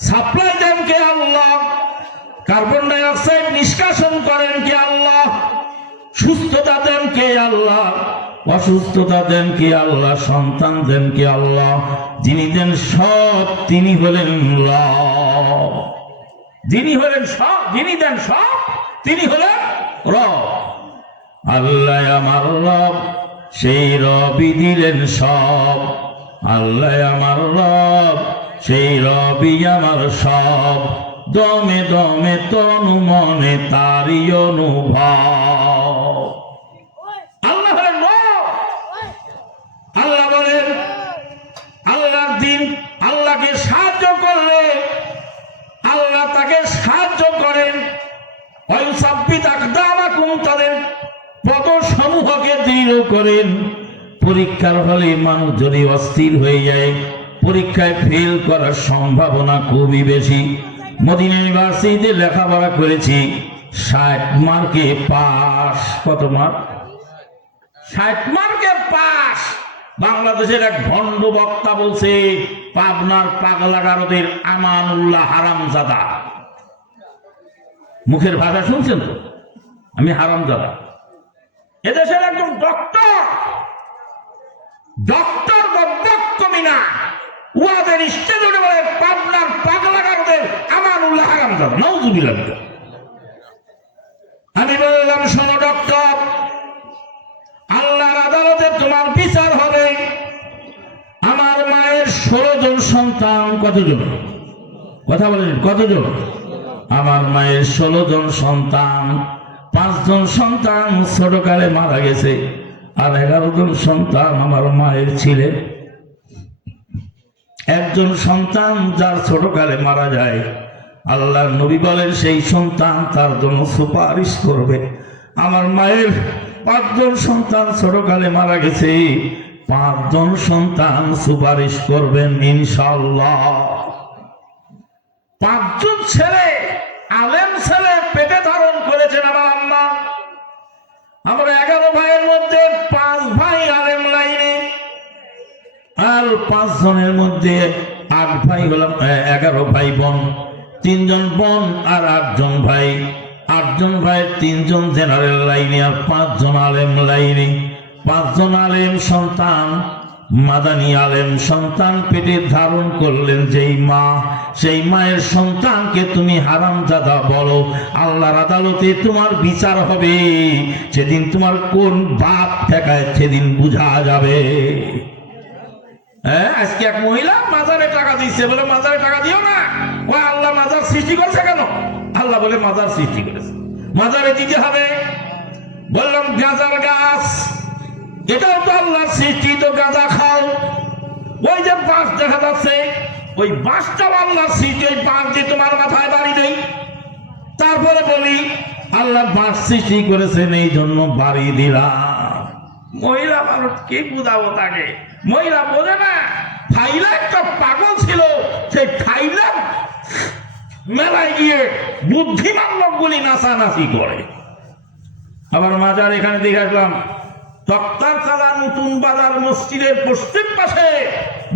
সাপ্লাই দেন কে? আল্লাহ। কার্বন ডাই অক্সাইড নিষ্কাশন করেন কে আল্লাহ, সুস্থতা দেন কে আল্লাহ, অসুস্থতা দেন কে আল্লাহ, সন্তান দেন কে আল্লাহ, যিনি দেন সব তিনি হলেন রব। যিনি হলেন সব, যিনি দেন সব তিনি হলেন রব। আল্লাহ আমার রব, সেই রবই দিলেন সব। আল্লাহ আমার রব, সেই রবি আমার সব। দমে দমে তনু মনে তারি অনুভব। আল্লাহ হলেন রব। আল্লাহ বলেন আল্লাহর দিন, আল্লাহকে সাহায্য করলে আল্লাহ তাকে সাহায্য করেন। তাদের পদ সমূহকে দৃঢ় করেন। পরীক্ষার হলে মানুষ যদি অস্থির হয়ে যায়, পরীক্ষায় ফেল করার সম্ভাবনা খুবই বেশি। মদিনা ইউনিভার্সিটিতে লেখাপড়া করেছি, 60 মার্কে পাস। কত মার্ক? 60 মার্কে পাস। বাংলাদেশের এক ভণ্ড বক্তা বলছে পাবনার পাগলাগারদের আমানুল্লাহ হারামজাদা। মুখের ভাষা শুনছেন তো? আমি হারামজাদা। এদেশের একজন ডক্টর, ডক্টর বদ্দক্কমিনা উহাদের স্টেজে বলে পাবনার পাগলাগারদের আমানুল্লাহ হারামজাদা। নাউজুবিল্লাহ। আমি বললাম শোনো ডক্টর, আল্লাহর আদালতে তোমার বিচার হবে। আমার মায়ের 16 জন সন্তান। কতজন? কথা বলেন কতজন? আমার মায়ের 16 জন সন্তান। 5 জন সন্তান ছোটকালে মারা গেছে, আর 11 জন সন্তান আমার মায়ের ছিলেন। একজন সন্তান যার ছোটকালে মারা যায়, আল্লাহর নবী বলেন সেই সন্তান তার জন্য সুপারিশ করবে। আমার মায়ের 5 জন সন্তান ছোটকালে মারা গেছে, 5 জন সন্তান সুপারিশ করবেন ইনশাআল্লাহ। 5 জন ছেলে, আলেম ছেলে পেটে ধারণ করেছেন আমার আম্মা। আমরা 11 ভাইয়ের মধ্যে 5 ভাই আলেম লাইনে, আর 5 জনের মধ্যে 8 ভাই হলাম, 11 ভাই বোন। 3 জন বোন আর 8 জন ভাই। 8 জন ভাইয়ের 3 জন জেনারেল লাইনে আর 5 জন আলেম লাইনে। 5 জন আলেম সন্তান, মাদানী আলেম সন্তান পেটে ধারণ করলেন যেই মা, সেই মায়ের সন্তানকে তুমি হারামজাদা বলো। আল্লাহর আদালতে তোমার বিচার হবে। সেদিন তোমার কোন বাপ ঠেকায় সেদিন বুঝা যাবে। আজকে এক মহিলা মাজারে টাকা দিচ্ছে, বলে মাজারে টাকা দিও না। আল্লাহ মাজার সৃষ্টি করছে কেন? আল্লাহ বলে মাজার সৃষ্টি করেছে, মাজারে দিতে হবে। বললাম গাঁজার গাছ, এটাও তো আল্লাহর সৃষ্টি, তো গাঁজা খাও। ওই যে বাঁশ দেখা যাচ্ছে, ওই বাঁশটাও আল্লাহর সৃষ্টি, ওই বাঁশ যে তোমার মাথায় বাড়ি দেই। তারপরে বলি আল্লাহ বাঁশ সৃষ্টি করেছেন এই জন্য বাড়ি দিলাম। মহিলা মানুষ কি বুঝাবো তাকে? মহিলা বোঝে না। থাইল্যান্ড একটা পাগল ছিল, সেই থাইল্যান্ড মেলায় গিয়ে বুদ্ধিমান লোকগুলি নাচানাচি করে। আবার মাজার এখানে দেখে আসলাম, তক্তার চালা নতুন বাজার মসজিদের পশ্চিম পাশে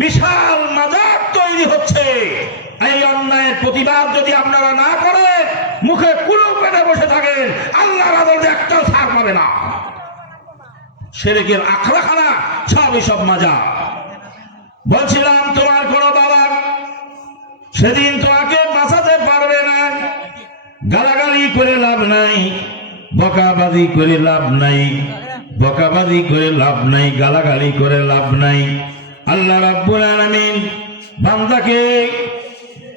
বিশাল মাজার তৈরি হচ্ছে। এই অন্যায়ের প্রতিবাদ যদি আপনারা না করেন, মুখে কুলু পেটে বসে থাকেন, আল্লাহর আদালতে একটাও ছাড় পাবে না। শিরকের আখড়াখানা সবই সব মাজার। বলছিলাম তোমার কোন বাবা সেদিন তোমাকে বাঁচাতে পারবে না। গালাগালি করে লাভ নাই, বকাবাজি করে লাভ নাই, বকাবাজি করে লাভ নাই, গালাগালি করে লাভ নাই। আল্লাহ রাব্বুল আলামিন বান্দাকে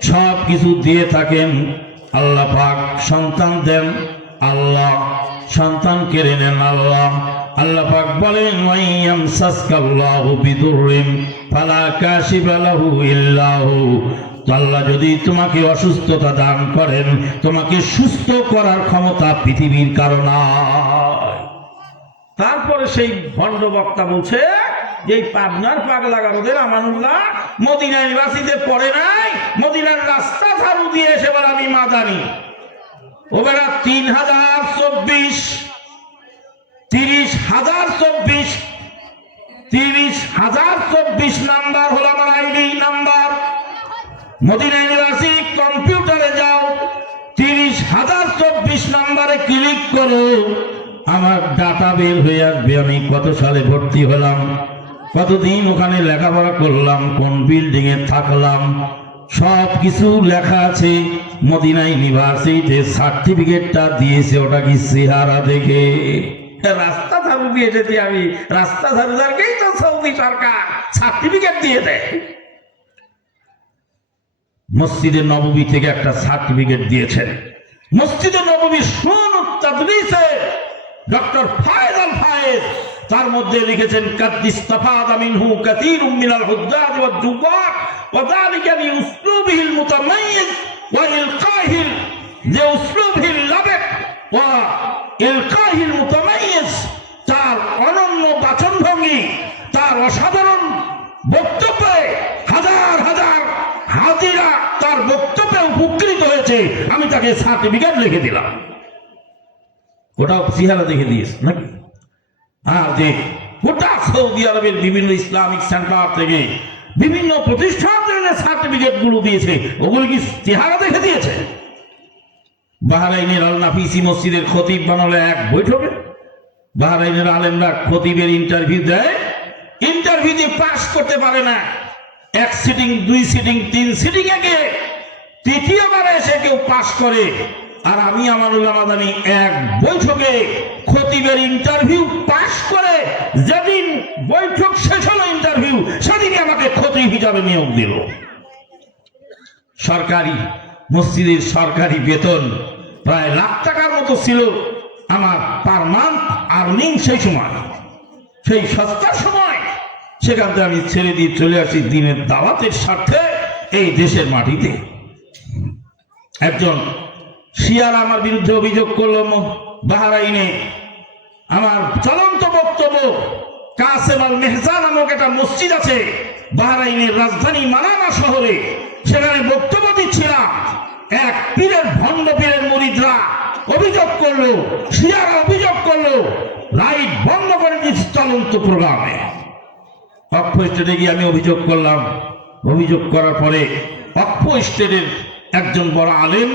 সব কিছু দিয়ে থাকেন। আল্লাহ পাক সন্তান দেন, আল্লাহ সন্তান কেড়ে নেন। আল্লাহ আল্লাহ পাক বলেন ওয়াইয়ামসাসকাল্লাহু বিদুররিন ফালা কাশিফা লাহু ইল্লা হু। আল্লাহ যদি তোমাকে অসুস্থতা দান করেন, তোমাকে সুস্থ করার ক্ষমতা পৃথিবীর কারো নাই। তারপরে সেই ভণ্ড বক্তা বলছে যে পাবনার পাগলাগারদের আমানুল্লাহ মদিনা ইউনিভার্সিটিতে পড়ে নাই, মদিনার রাস্তা ঝাড়ু দিয়ে এসে বলে আমি মাদানী। ও বেটা 3024 30,024 30,024 নাম্বার হলো আমার আইডি নাম্বার। মদিনা ইউনিভার্সিটি কম্পিউটারে যাও, করো, আমার ডাটা বের হয়ে আসবে, আমি কত সালে ভর্তি হলাম, কতদিন ওখানে লেখাপড়া করলাম, কোন বিল্ডিং এ থাকলাম, সব কিছু লেখা আছে। মদিনা ইউনিভার্সিটিতে সার্টিফিকেটটা দিয়েছে, ওটা কি চেহারা দেখে? রাস্তা ঝাড়ু দিয়ে এসেছি আমি, রাস্তা ঝাড়ুদারকেই তো সৌদি সরকার সার্টিফিকেট দিয়ে দেয়। মসজিদে নববী থেকে একটা সার্টিফিকেট দিয়েছেন। মসজিদে নববী সুন্নত তাদরিসে ডক্টর ফায়েজ আল ফায়েজ তার মধ্যে লিখেছেন কাদিস্তাফাদা মিনহু কাসীরুম মিনাল হুজ্জাজ ওয়াল জুবার ওয়া যালিকা বিউসলুবিহিল মুতামাইয়িজ ওয়া ইলকাহিল লিউসলুবিহিল লাবিক ওয়া ইলকাহিল মুতামাইয়িজ, তার অনন্য বাচনভঙ্গি, তার অসাধারণ বক্তব্যে হাজার হাজার হাজিরা তার বক্তব্যে উপকৃত হয়েছে। আমি তাকে সার্টিফিকেট লিখে দিলাম, ওটাও চেহারা দেখে দিয়েছে নাকি? আর যে গোটা সৌদি আরবের বিভিন্ন ইসলামিক সেন্টার থেকে বিভিন্ন প্রতিষ্ঠান থেকে সার্টিফিকেট গুলো দিয়েছে, ওগুলো কি চেহারা দেখে দিয়েছে? বাহরাইনের আল নাফিসি মসজিদের খতিব বানালো এক বৈঠকে। বাহরাইনের আলেমরা খতিবের ইন্টারভিউ দেয়, ইন্টারভিউতে পাস করতে পারে না, এক সিটিং, দুই সিটিং, তিন সিটিং এ গিয়ে তৃতীয়বার এসে কেউ পাস করে। আর আমি আমানুল্লাহ মাদানী এক বৈঠকে খতিবের ইন্টারভিউ পাস করে, যেদিন বৈঠক শেষ হলো ইন্টারভিউ, সেদিনই আমাকে খতিব হিসাবে নিয়োগ দিল। সরকারি মসজিদের সরকারি বেতন প্রায় লাখ টাকার মতো ছিল আমার পার মান্থ আর্নিং। সেই সময়, সেই সস্তার সময় সেখান থেকে আমি ছেড়ে দিয়ে চলে আসি দিনের দাওয়াতের স্বার্থে এই দেশের মাটিতে। একজন শিয়ার আমার বিরুদ্ধে অভিযোগ করল, বাহরাইনে আমার চলন্ত বক্তব্য, কাসেম আল মেহজা নামক একটা মসজিদ আছে বাহরাইনের রাজধানী মানামা শহরে, সেখানে বক্তব্য দিচ্ছিলাম। এক পীরের, ভণ্ড পীরের মুরিদরা অভিযোগ করলো, শিয়ারা অভিযোগ করলো, লাইট বন্ধ করে দিচ্ছে চলন্ত প্রোগ্রামে। অক্ষ স্টেটে গিয়ে আমি অভিযোগ করলাম। অভিযোগ করার পরে অক্ষ স্টেটের একজন বড় আলেম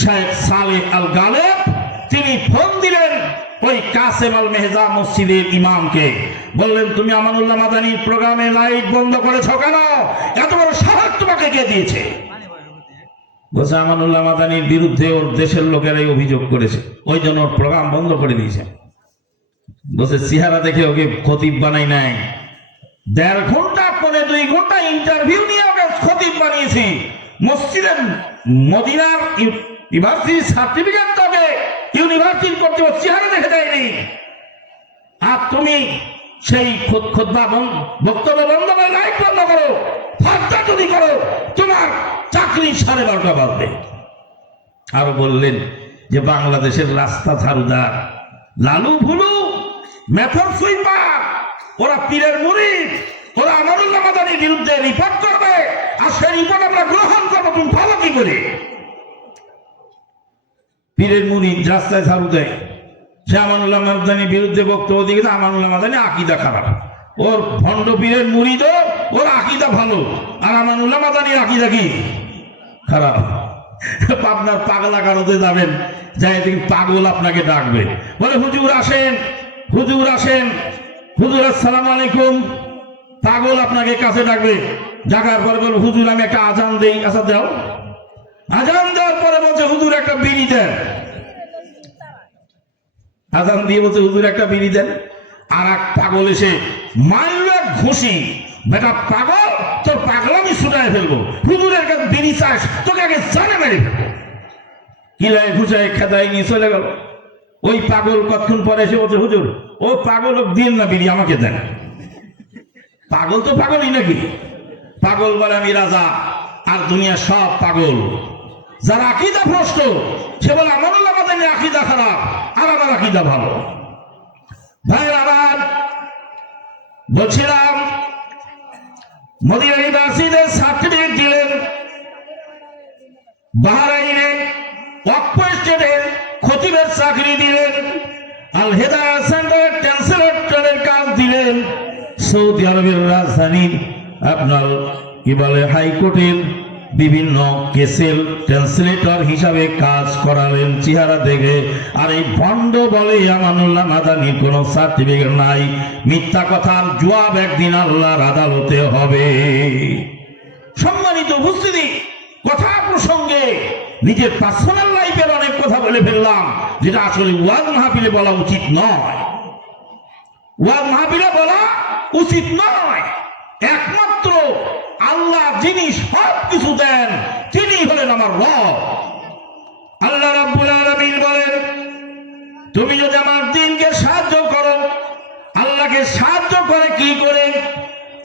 শেখ সালেহ আল গালেব, তিনি ফোন দিলেন ওই কাসেম আল মেহজা মসজিদের ইমামকে, বললেন তুমি আমানুল্লাহ মাদানীর প্রোগ্রামে লাইট বন্ধ করেছ কেন? এত বড় সাহস তোমাকে কে দিয়েছে? বলছে আমানুল্লাহ মাদানীর বিরুদ্ধে ওর দেশের লোকেরাই অভিযোগ করেছে, ওই জন্য ওর প্রোগ্রাম বন্ধ করে দিয়েছে। বলছে চেহারা দেখে ওকে খতিব বানাই নাই, 1.5 ঘন্টা পরে 2 ঘন্টা ইন্টারভিউ নিয়ে ওকে খতিব বানিয়েছি। মসজিদের মদিনার ইউনিভার্সিটি সার্টিফিকেট তবে ইউনিভার্সিটি কর্তৃপক্ষ চেহারা দেখে দেয়নি। আর তুমি সেই খুতবা বক্তব্য বন্ধ করে লাইট বন্ধ করো, ফাঁকা যদি করো তোমার চাকরি 12:30 বাজবে। আরো বললেন যে বাংলাদেশের রাস্তা ঝাড়ুদার, লালু ভুলু, মেথর সুইপার, ওরা পীরের মুরিদ, ওরা আমানুল্লাহ মাদানীর বিরুদ্ধে রিপোর্ট করবে, আর সেই রিপোর্ট আমরা গ্রহণ করবো। তুমি ভালো কি করে? পীরের মুরিদ রাস্তায় ঝাড়ু দেয়, সে আমানুল্লাহ মাদানীর বিরুদ্ধে বক্তব্য দিয়ে, আমানুল্লাহ মাদানী আকীদা খারাপ। ওর ভণ্ড পীরের মুরিদ, ওর আকীদা ভালো, আর আমানুল্লাহ মাদানীর আকীদা কি খারাপ। আপনার পাগলা কারোতে যাবেন, যাই দেখি পাগল আপনাকে ডাকবে, বলে হুজুর আসেন, হুজুর আসেন, হুজুর আসসালামু আলাইকুম। পাগল আপনাকে কাছে ডাকবে, ডাকার পরে বলবে হুজুর আমি একটা আজান দেই। আচ্ছা দাও। আজান দেওয়ার পরে বলছে হুজুর একটা বিড়ি দেন। আজান দিয়ে বলছে হুজুর একটা বিড়ি দেন। আর এক পাগল এসে মারল এক ঘুষি, বেটা পাগল, তোর পাগলামি ছুটায় ফেলবো, হুজুরের কাছে বিড়ি চাস, তোকে আগে জানে মেরে ফেলবো। কিলায় ঘুষায় খেদায় নিয়ে চলে গেল। ওই পাগল কতক্ষণ পরে এসে বলছে হুজুর ও পাগল দিন না বিড়ি, আমাকে দেন। পাগল তো পাগলই নাকি? পাগল বলে আমি রাজা, আর দুনিয়া সব পাগল। যারা আকীদা ভ্রষ্ট সে বলে আমানুল্লাহ মাদানীর আকীদা খারাপ, আর আমার আকীদা ভালো। ভাইয়ের আবার বলছিলাম, মদিনা ইউনিভার্সিটিতে সার্টিফিকেট দিলেন, বাহরাইনে ওয়াকফ স্টেটে খতিবের চাকরি দিলেন, আল হেদায়াত সেন্টারের ট্রান্সলেটরের কাজ দিলেন, সৌদি আরবের রাজধানী আপনার কি বলে হাইকোর্টের বিভিন্ন কেসেল ট্রান্সলেটর হিসাবে কাজ করালেন চেহারা দেখে। আর এই ভণ্ড বলে আমানুল্লাহ মাদানির কোনো সার্টিফিকেট নাই। মিথ্যা কথার জবাব একদিন আল্লাহর আদালতে হবে। সম্মানিত উপস্থিতি, কথা প্রসঙ্গে নিজের পার্সোনাল লাইফের অনেক কথা বলে ফেললাম, যেটা আসলে ওয়াজ মাহফিলে বলা উচিত নয়। ওয়াজ মাহফিলে বলা উচিত নয়। একমাত্র আল্লাহ যিনি সব কিছু দেন, তিনি হলেন আমার রব। আল্লাহ রাব্বুল আলামিন বলেন, তুমি যদি আমার দ্বীনকে সাহায্য করো, আল্লাহকে সাহায্য করে কি করে?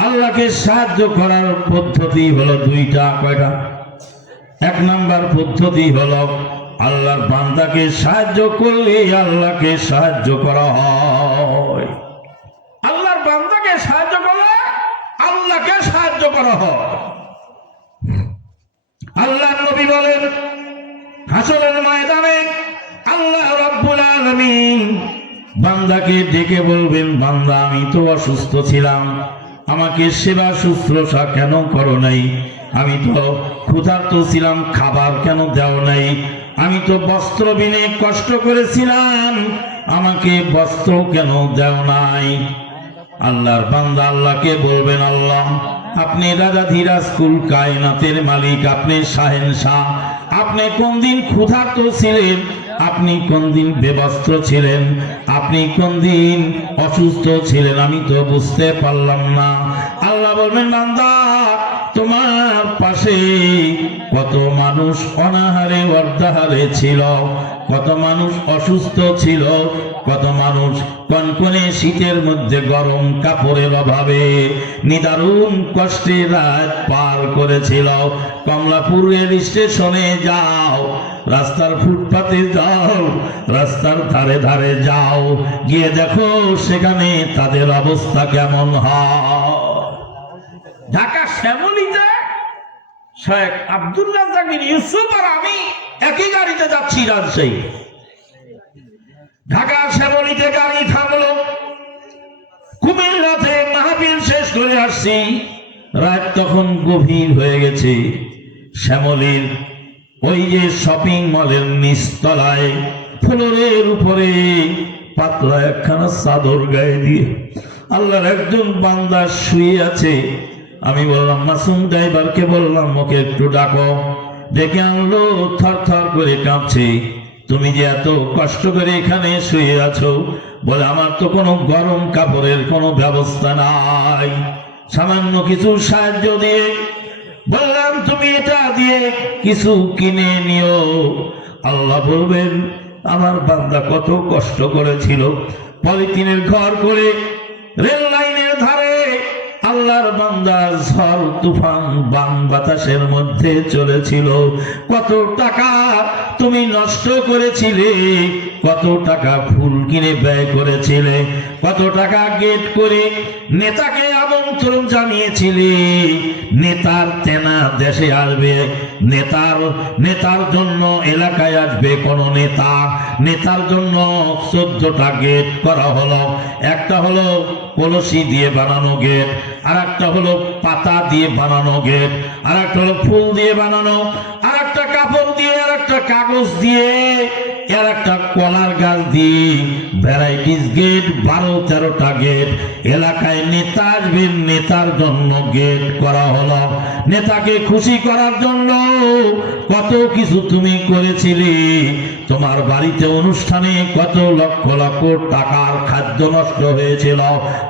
আল্লাহকে সাহায্য করার পদ্ধতি হলো দুইটা। কয়টা? এক নাম্বার পদ্ধতি হলো আল্লাহর বান্দাকে সাহায্য করলে আল্লাহকে সাহায্য করা হয়। আল্লাহর বান্দাকে সাহায্য করলে আল্লাহকে সাহায্য করা হয়। আল্লাহ নবী বলেন, হাসরের ময়দানে আল্লাহ রাব্বুল আলামিন বান্দাকে ডেকে বলবেন, বান্দা আমি তো অসুস্থ ছিলাম, আমাকে সেবা শুশ্রূষা কেন করো নাই? আমি তো ক্ষুধার্ত ছিলাম, খাবার কেন দাও নাই? আমি তো বস্ত্র বিনে কষ্ট করেছিলাম, আমাকে বস্ত্র কেন দাও নাই? আল্লাহর বান্দা আল্লাহকে বলবেন, আল্লাহ আপনি রাজাধীরাজ কুল কায়নাতের মালিক, আপনি শাহেনশাহ, আপনি কোন দিন ক্ষুধার্ত ছিলেন, আপনি কোন দিন বেবস্ত্র ছিলেন, আপনি কোন দিন অসুস্থ ছিলেন, আমি তো বুঝতে পারলাম না। আল্লাহ বলবেন, বান্দা তোমার পাশে কত মানুষ অনাহারে অর্ধাহারে ছিল, কত মানুষ অসুস্থ ছিল, কত মানুষ কনকনে শীতের মধ্যে গরম কাপড়ের অভাবে নিদারুণ কষ্টে রাত পার করেছিল। কমলাপুর রেল স্টেশনে যাও, রাস্তার ফুটপাতে যাও, রাস্তার ধারে ধারে যাও, গিয়ে দেখো সেখানে তাদের অবস্থা কেমন হয়। ঢাকা শ্যামলীতে শেখ আব্দুল রাজ্জাক বিন ইউসুফ আর আমি একই গাড়িতে যাচ্ছি রাজশাহী। ঢাকা শ্যামলীতে গাড়ি থামলো, কুমিল্লাতে মাহফিল শেষ করে আসছি, রাত তখন গভীর হয়ে গেছে। শ্যামলীর ওই যে শপিং মলের নিচতলায় ফ্লোরের উপরে পাতলা একখানা চাদর গায়ে দিয়ে আল্লাহর একজন বান্দা শুয়ে আছে। আমি বললাম, মাসুম ড্রাইভারকে বললাম, ওকে একটু ডাকো। ডেকে আনলো, থর থর করে কাঁপছে। তুমি যে এত কষ্ট করে এখানে শুয়ে আছো, বলে আমার তো কোনো গরম কাপড়ের কোনো ব্যবস্থা নাই। সামান্য কিছু সাহায্য দিয়ে বললাম, তুমি এটা দিয়ে কিছু কিনে নিও। আল্লাহ বলবেন, আমার বান্দা কত কষ্ট করেছিল, পলিথিনের ঘর করে রেল লাইনের ধারে আল্লাহর বান্দা ঝড় তুফান বান বাতাসের মধ্যে চলেছিল। কত টাকা তুমি নষ্ট করেছিলে, কত টাকা ফুল কিনে ব্যয় করেছিলে, কত টাকা গেট করে নেতাকে আমন্ত্রণ জানিয়েছিলে। নেতার তেনা দেশে আসবে, নেতার জন্য এলাকায় আসবে কোন নেতা, নেতার জন্য 14টা গেট করা হলো। একটা হলো কলসি দিয়ে বানানো গেট, আর একটা হলো পাতা দিয়ে বানানো গেট, আর একটা হলো ফুল দিয়ে বানানো, আর একটা কাপড় দিয়ে, আর একটা কাগজ দিয়ে, আর একটা কলার গাছ দিয়ে ভ্যারাইটিস গেট, 12-13টা গেট। এলাকায় নেতা আসবেন, নেতার জন্য গেট করা হলো। নেতাকে খুশি করার জন্য কত কিছু তুমি করেছিলে। তোমার বাড়িতে অনুষ্ঠানে কত লক্ষ লক্ষ টাকার খাদ্য নষ্ট হয়েছিল।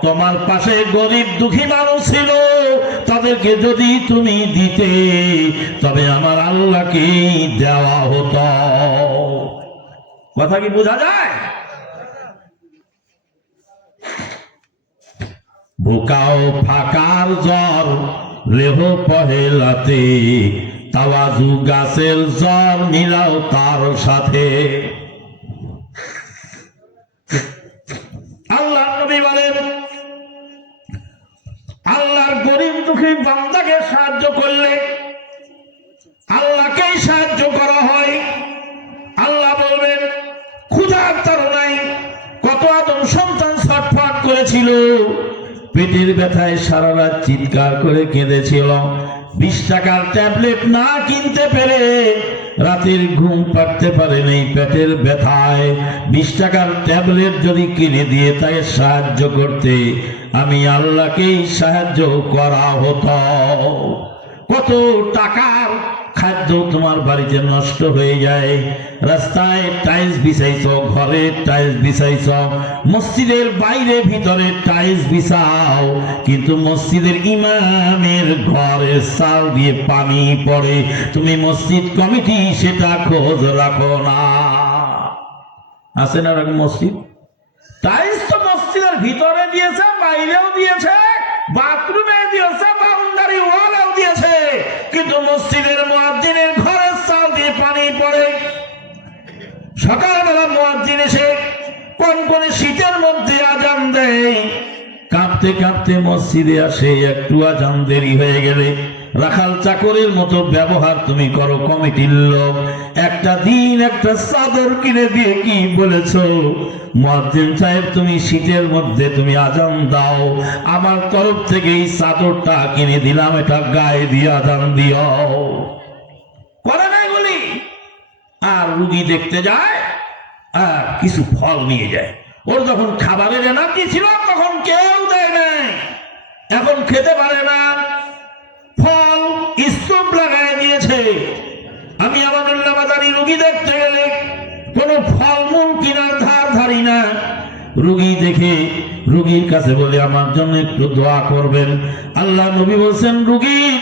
তোমার পাশে গরিব দুঃখী মানুষ ছিল, তাদেরকে যদি তুমি দিতে, তবে আমার আল্লাহকে দেওয়া হতো। কথা কি বোঝা যায়? বুকাও ফাঁকার জ্বর লেহ পহেলাতে, তাওয়াজু গাছের জ্বর মিলাও তার সাথে। আল্লাহ নবী বলেন, আল্লাহর গরিব দুঃখী বান্দাকে সাহায্য করলে আল্লাহকেই সাহায্য করা হয়। আল্লাহ বলবেন, ক্ষুধার তাড়নায় কত আদম সন্তান ছটফট করেছিল, পেটের ব্যথায় সারা রাত চিৎকার করে কেঁদেছিল, 20 টাকার ট্যাবলেট না কিনতে পেরে রাতের ঘুম পাড়তে পারে নাই পেটের ব্যথায়। 20 টাকার ট্যাবলেট যদি কিনে দিয়ে তাকে সাহায্য করতে, আমি আল্লাহকেই সাহায্য করা হতো। কত টাকার খাদ্য তোমার বাড়িতে নষ্ট হয়ে যায়। রাস্তায় টাইলস বিছাইছ, ঘরে টাইলস বিছাইছ, মসজিদের বাইরে ভিতরে টাইলস বিছাও, কিন্তু মসজিদের ইমামের ঘরের চাল দিয়ে পানি পড়ে, তুমি মসজিদ কমিটি সেটা খোঁজ রাখো না। আছে না এরকম মসজিদ? টাইলস তো মসজিদের ভিতরে দিয়েছে, বাইরেও দিয়েছে, বাথরুমে দিয়েছে, বাউন্ডারি ওয়ালেও দিয়েছে, কিন্তু মসজিদের মুয়াজ্জিনের ঘরের চাল দিয়ে পানি পড়ে। সকালবেলা মুয়াজ্জিন এসে কনকনে শীতের মধ্যে আজান দেয়, কাঁপতে কাঁপতে মসজিদে আসে, একটু আজান দেরি হয়ে গেলে রাখাল চাকরের মতো ব্যবহার তুমি করো কমিটির লোক। একটা দিন একটা চাদর কিনে দিয়ে কি বলেছো, মুয়াজ্জিন সাহেব তুমি শীতের মধ্যে তুমি আজান দাও, আমার তরফ থেকে এই চাদরটা কিনে দিলাম, এটা গায়ে দিয়ে আজান দিও। করে না এগুলি? আর রুগী দেখতে যায় আর কিছু ফল নিয়ে যায়। ওর যখন খাবারের এনার্জি ছিল তখন কেউ দেয় নাই, এখন খেতে পারে না, ফল স্তূপ লাগায় দিয়েছে। আমি আমানুল্লাহ মাদানী রুগী দেখতে গেলে কোনো ফলমূল কিনার ধার ধারি না। রুগী দেখে রুগীর কাছে বলে আমার জন্য একটু দোয়া করবেন। আল্লাহ নবী বলছেন রুগীর,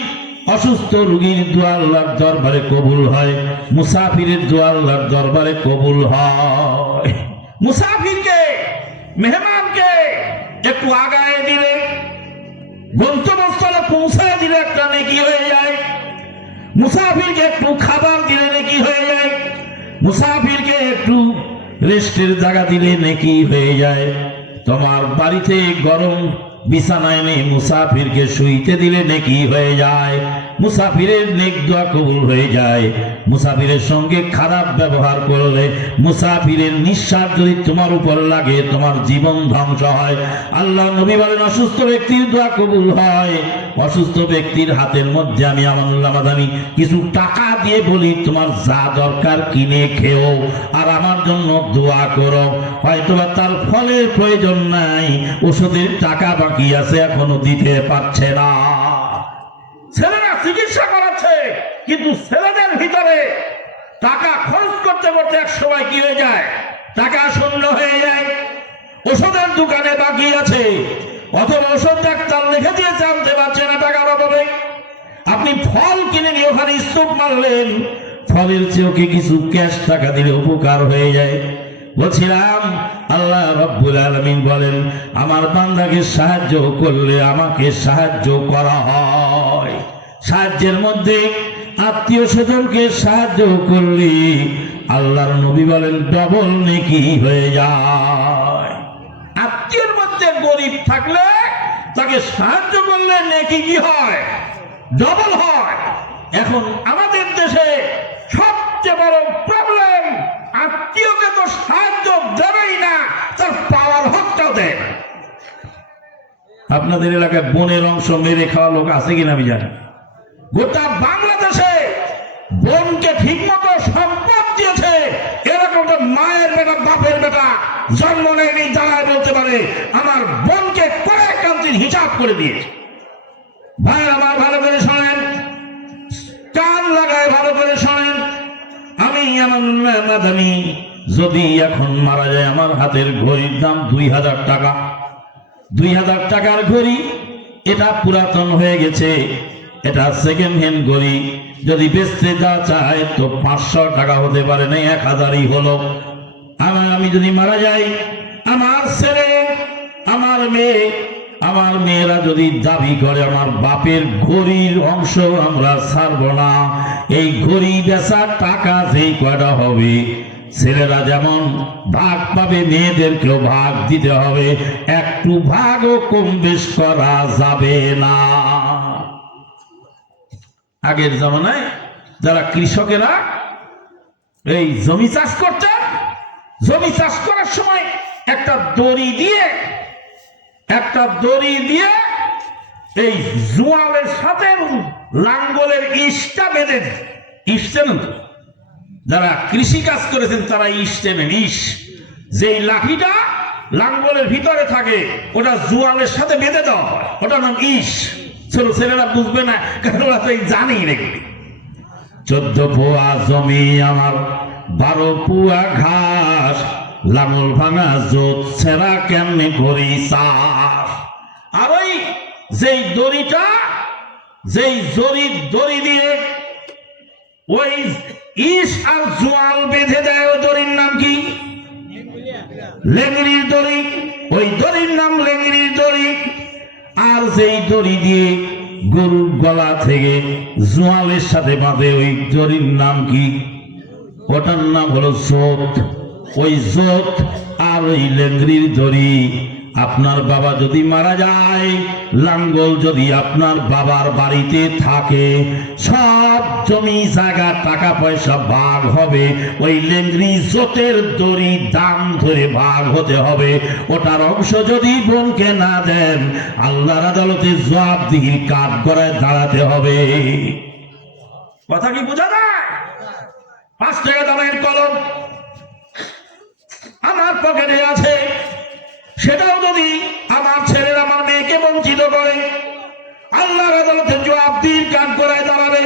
অসুস্থ রুগীর দোয়া আল্লাহর দরবারে কবুল হয়, মুসাফিরের দোয়া আল্লাহর দরবারে কবুল হয়। মুসাফিরকে, মেহমানকে একটু আগায় দিলে, গন্তব্যস্থলে পৌঁছায় দিলে একটা নেকি হয়ে যায়। মুসাফিরকে একটু খাবার দিলে নেকি হয়ে যায়। মুসাফিরকে একটু রেস্টের জায়গা দিলে নেকি হয়ে যায়। তোমার বাড়িতে গরম বিছানায় নেই, মুসাফিরকে শুইতে দিলে নেকি হয়ে যায়। মুসাফিরের নেক দোয়া কবুল হয়ে যায়। মুসাফিরের সঙ্গে খারাপ ব্যবহার করলে, মুসাফিরের নিঃশ্বাস যদি তোমার উপর লাগে, তোমার জীবন ধ্বংস হয়। আল্লাহ নবী বলেন অসুস্থ ব্যক্তির দোয়া কবুল হয়। অসুস্থ ব্যক্তির হাতের মধ্যে আমি আমানুল্লাহ মাদানী কিছু টাকা দিয়ে বলি, তোমার যা দরকার কিনে খেও আর আমার জন্য দোয়া করো। হয়তোবা তার ফলের প্রয়োজন নাই, ওষুধের টাকা বাকি আছে, এখনো দিতে পারছে না। ছেলেরা চিকিৎসা করাচ্ছে, কিন্তু ছেলেদের ভিতরে টাকা খরচ করতে করতে এক সময় কি হয়ে যায়, টাকা শূন্য হয়ে যায়। ওষুধের দোকানে বাকি আছে, অথবা ওষুধ ডাক্তার লিখে দিয়েছে, আনতে পারছে না টাকার অভাবে। আপনি ফল কিনে নিয়ে ওখানে স্তূপ মারলেন, ফলের চেয়েও কি কিছু ক্যাশ টাকা দিলে উপকার হয়ে যায়। বলছিলাম আল্লাহ রাব্বুল আলামিন বলেন আমার বান্দাকে সাহায্য করলে আমাকে সাহায্য করা হয়। সাহায্যের মধ্যে আত্মীয় স্বজনকে সাহায্য করলে আল্লাহর নবী বলেন ডবল নেকি হয়ে যায়। আত্মীয়ের মধ্যে গরিব থাকলে তাকে সাহায্য করলে নেকি কি হয়, ডবল হয়। এখন আমাদের দেশে সবচেয়ে বড় প্রবলেম, আত্মীয়কে তো সাহায্য দেবেই না, তার পাওয়ার হকটাও দেয়। আপনাদের এলাকায় বোনের অংশ মেরে খাওয়া লোক আছে কিনা আমি জানি। গোটা বাংলাদেশে বোনকে ঠিক মতো সম্পদ দিয়েছে এরকম মায়ের বেটা বাপের বেটা জন্ম নেয়নি, দাঁড়ায় বলতে পারে আমার বোনকে কয়েক কান্তির হিসাব করে দিয়েছে। ভাই আমার ভালো করে শোনেন, কান লাগায় ভালো করে শোনেন। আমি আমানুল্লাহ মাদানী যদি এখন মারা যায়, আমার হাতের ঘড়ির দাম 2000 টাকা। 2000 টাকার ঘড়ি, এটা পুরাতন হয়ে গেছে, এটা সেকেন্ড হ্যান্ড ঘড়ি। যদি বেচতে যা চায় তো 500 টাকা হতে পারে না, 1000ই হলো। আমি যদি মারা যাই, আমার ছেলে, আমার মেয়ে, আমার মেয়েরা যদি দাবি করে আমার বাপের ঘড়ির অংশ আমরা ছাড়ব না, এই ঘড়ি বেচার টাকা যেই কয়টা হবে, ছেলেরা যেমন ভাগ পাবে, মেয়েদেরকেও ভাগ দিতে হবে, একটু ভাগও কম বেশ করা যাবে না। আগের জামানায় যারা কৃষকেরা এই জমি চাষ করতেন, জমি চাষ করার সময় একটা দড়ি দিয়ে এই জোয়ালের সাথে লাঙ্গলের ইশটা বেঁধে দেয়। ইশ চেনেন তো? যারা কৃষি কাজ করেছেন তারা ইশ চেনেন। ইশ যে লাঠিটা লাঙ্গলের ভিতরে থাকে ওটা জোয়ালের সাথে বেঁধে দেওয়া হয়, ওটার নাম ইশ। ছোট ছেলেরা বুঝবে না কারণ ওরা তো জানেই নাকি। 14 পোয়া জমি আমার 12 পুয়া ঘাস, লাঙল ভাঙা জোত ছেঁড়া কেমনে করি চাষ। আর ওই যেই দড়িটা, যেই দড়ি দিয়ে ওই ইশ আর জোয়াল বেঁধে দেয়, ওই দড়ির নাম কি? লেংড়ির দড়ি। ওই দড়ির নাম লেংড়ির দড়ি। আর যেই দড়ি দিয়ে গরুর গলা থেকে জোয়ালের সাথে বাঁধে ওই দড়ির নাম কি? ওটার নাম হলো জোত। ওই জোত আর ওই লেংড়ির দড়ি। আপনার বাবা যদি মারা যায়, লাঙ্গল যদি আপনার বাবার বাড়িতে থাকে, সব জমি জায়গা টাকা পয়সা ভাগ হবে। ওই লেংড়ি জোতের দড়ি দাম ধরে ভাগ হতে হবে। ওটার অংশ যদি বোনকে না দেন, আল্লাহর আদালতে জবাবদিহির কাঠ গড়ায় দাঁড়াতে হবে। কথা কি বোঝা যায়? 5 টাকা দামের কলম আমার পকেটে আছে, সেটাও যদি আমার ছেলের আমার মেয়েকে বঞ্চিত করে, আল্লাহর আদালতে জবাবদিহির কাঠ গড়ায় দাঁড়াবে।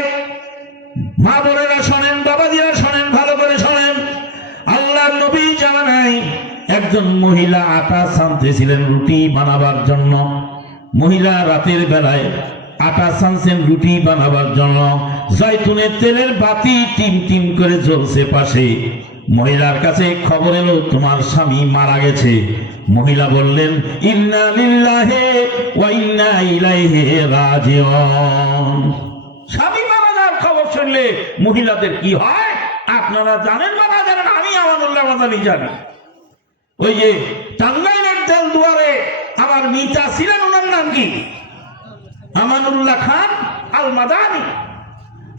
মা বোনেরা শোনেন, বাবাজিরা শোনেন, ভালো করে শোনেন। আল্লাহর নবী জামানায় একজন মহিলা আটা ছানতেছিলেন রুটি বানাবার জন্য। মহিলা রাতের বেলায় আটা ছানছেন রুটি বানাবার জন্য। জয়তুনের তেলের বাতি টিম টিম করে জ্বলছে পাশে। মহিলার কাছে খবর এলো তোমার স্বামী মারা গেছে। মহিলা বললেন, ইন্না লিল্লাহি ওয়া ইন্না ইলাইহি রাজিউন। স্বামী মারা যাওয়ার খবর শুনলে মহিলাদের কি হয় আপনারা জানেন বা না জানেন? আমি আমানুল্লাহ মাদানী জানি। ওই যে টাঙ্গাইলের তেল দুয়ারে আমার মিতা ছিলেন, ওনার নাম কি? আমানুল্লাহ খান আল মাদানী।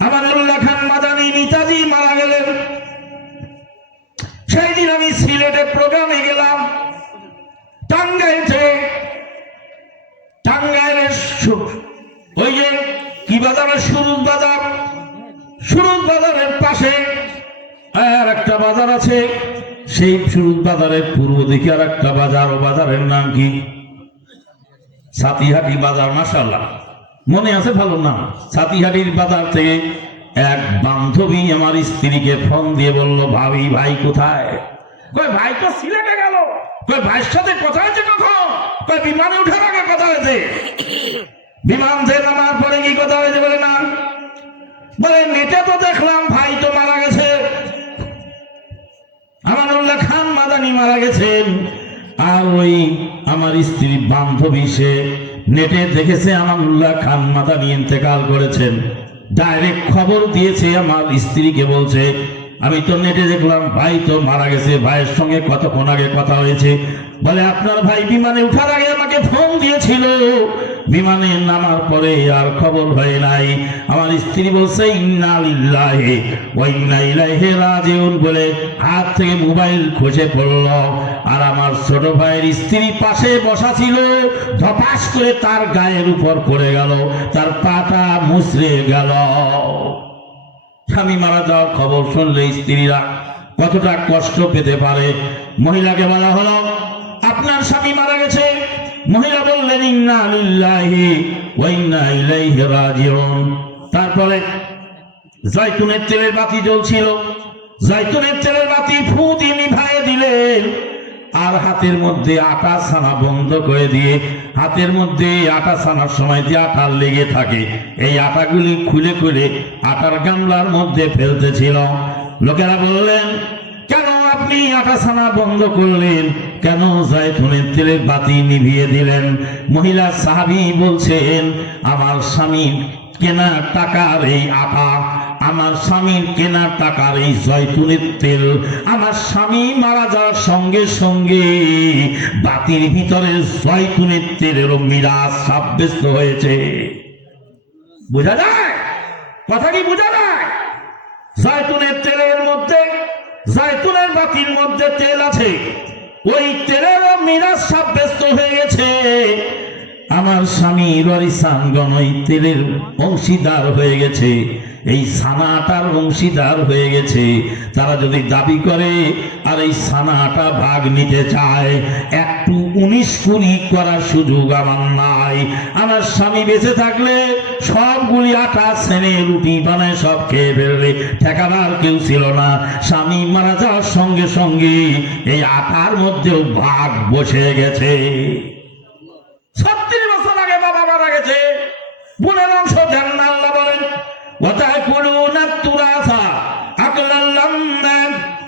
আমানুল্লাহ খান মাদানী মিতাজি মারা গেলেন। সেই দিন আমি সিলেটে প্রোগ্রামে গেলাম। টাঙ্গাইলের ওই যে কি বাজারের সুরুজ বাজার, সুরুজ বাজারের পাশে আর একটা বাজার আছে। সেই সুরুজ বাজারের পূর্ব দিকে আর একটা বাজার, ও বাজারের নাম কি? সাতিহাটি বাজার। মাশাআল্লাহ, মনে আছে ভালো নাম। সাতিহাটির বাজার থেকে এক বান্ধবী আমার স্ত্রীকে ফোন দিয়ে বলল, ভাবি ভাই কোথায়? কই ভাই তো সিলেটে গেল। কই ভাইয়ের সাথে কথা হয়েছে কখন? কই বিমানে ওঠার আগে কথা হয়েছে। বিমান থেকে নামার পরে কি কথা হয়েছে? বলে না। বলে নেটে তো দেখলাম ভাই তো মারা গেছে, আমানুল্লাহ খান মাদানী মারা গেছেন। আর ওই আমার স্ত্রী বান্ধবী সে নেটে দেখেছে আমানুল্লাহ খান মাদানী ইন্তেকাল করেছেন। ডাইরেক্ট খবর দিয়েছে আমার স্ত্রীকে, বলছে আমি তো নেটে দেখলাম ভাই তো মারা গেছে। ভাইয়ের সঙ্গে কতক্ষণ আগে কথা হয়েছে? বলে আপনার ভাই বিমানে ওঠার আগে আমাকে ফোন দিয়েছিল, বিমানে নামার পরে আর খবর হয় নাই। আমার স্ত্রী বলছে ইন্না লিল্লাহি ওয়া ইন্না ইলাইহি রাজিউন বলে হাত থেকে মোবাইল খসে পড়ল। আর আমার ছোট ভাইয়ের স্ত্রী পাশে বসা ছিল, ধপাস করে তার গায়ের উপর পড়ে গেল, তার পাটা মুচড়ে গেল। স্বামী মারা যাওয়ার খবর শুনলে স্ত্রীরা কতটা কষ্ট পেতে পারে। মহিলাকে বলা হলো আপনার স্বামী মারা গেছে। মহিলা বললেন ইন্না লিল্লাহি ওয়া ইন্না ইলাইহি রাজিউন। তারপরে জয়তুনের তেলের বাতি জ্বলছিল, জয়তুনের তেলের বাতি ফু দিয়ে নিভায়ে দিলেন। আর হাতের মধ্যে আটা ছানা বন্ধ করে দিয়ে, হাতের মধ্যে আটা ছানার সময় যে আটা লেগে থাকে, এই আটাগুলি খুলে খুলে আটার গামলার মধ্যে ফেলতেছিল। লোকেরা বললেন, কেন আপনি আটা ছানা বন্ধ করলেন? কেন জয়তুনের তেলের বাতি নিভিয়ে দিলেন? মহিলা সাহাবী বলছেন, আমার স্বামীর কেনা টাকার এই আটা, আমার স্বামীর কেনা টাকার এই জয়তুনের তেল, আমার স্বামী মারা যাওয়ার সঙ্গে সঙ্গে বাতির ভিতরে জয়তুনের তেলেরও মিরাজ সাব্যস্ত হয়েছে। বোঝা যায়? কথা কি বোঝা যায়? জয়তুনের তেলের মধ্যে, জয়তুনের বাতির মধ্যে তেল আছে, ওই তেলেরও মিরাজ সাব্যস্ত হয়ে গেছে। আমার স্বামীর ওয়ারিসানগণ ওই তেলের অংশীদার হয়ে গেছে, এই সানাটার অংশীদার হয়ে গেছে। তারা যদি দাবি করে আর এই সানাটা ভাগ নিতে চায়, একটু 19-20 করার সুযোগ আমার নাই। আমার স্বামী বেঁচে থাকলে সবগুলি আটা সেনে রুটি বানায় সব খেয়ে ফেললে, ঠেকাবার কেউ ছিল না। স্বামী মারা যাওয়ার সঙ্গে সঙ্গে এই আটার মধ্যেও ভাগ বসে গেছে। 36 বছর আগে বাবা মারা গেছে, বোনের অংশ দেন না। আল্লাহ বলেন وتأكلون التراث أكلا لما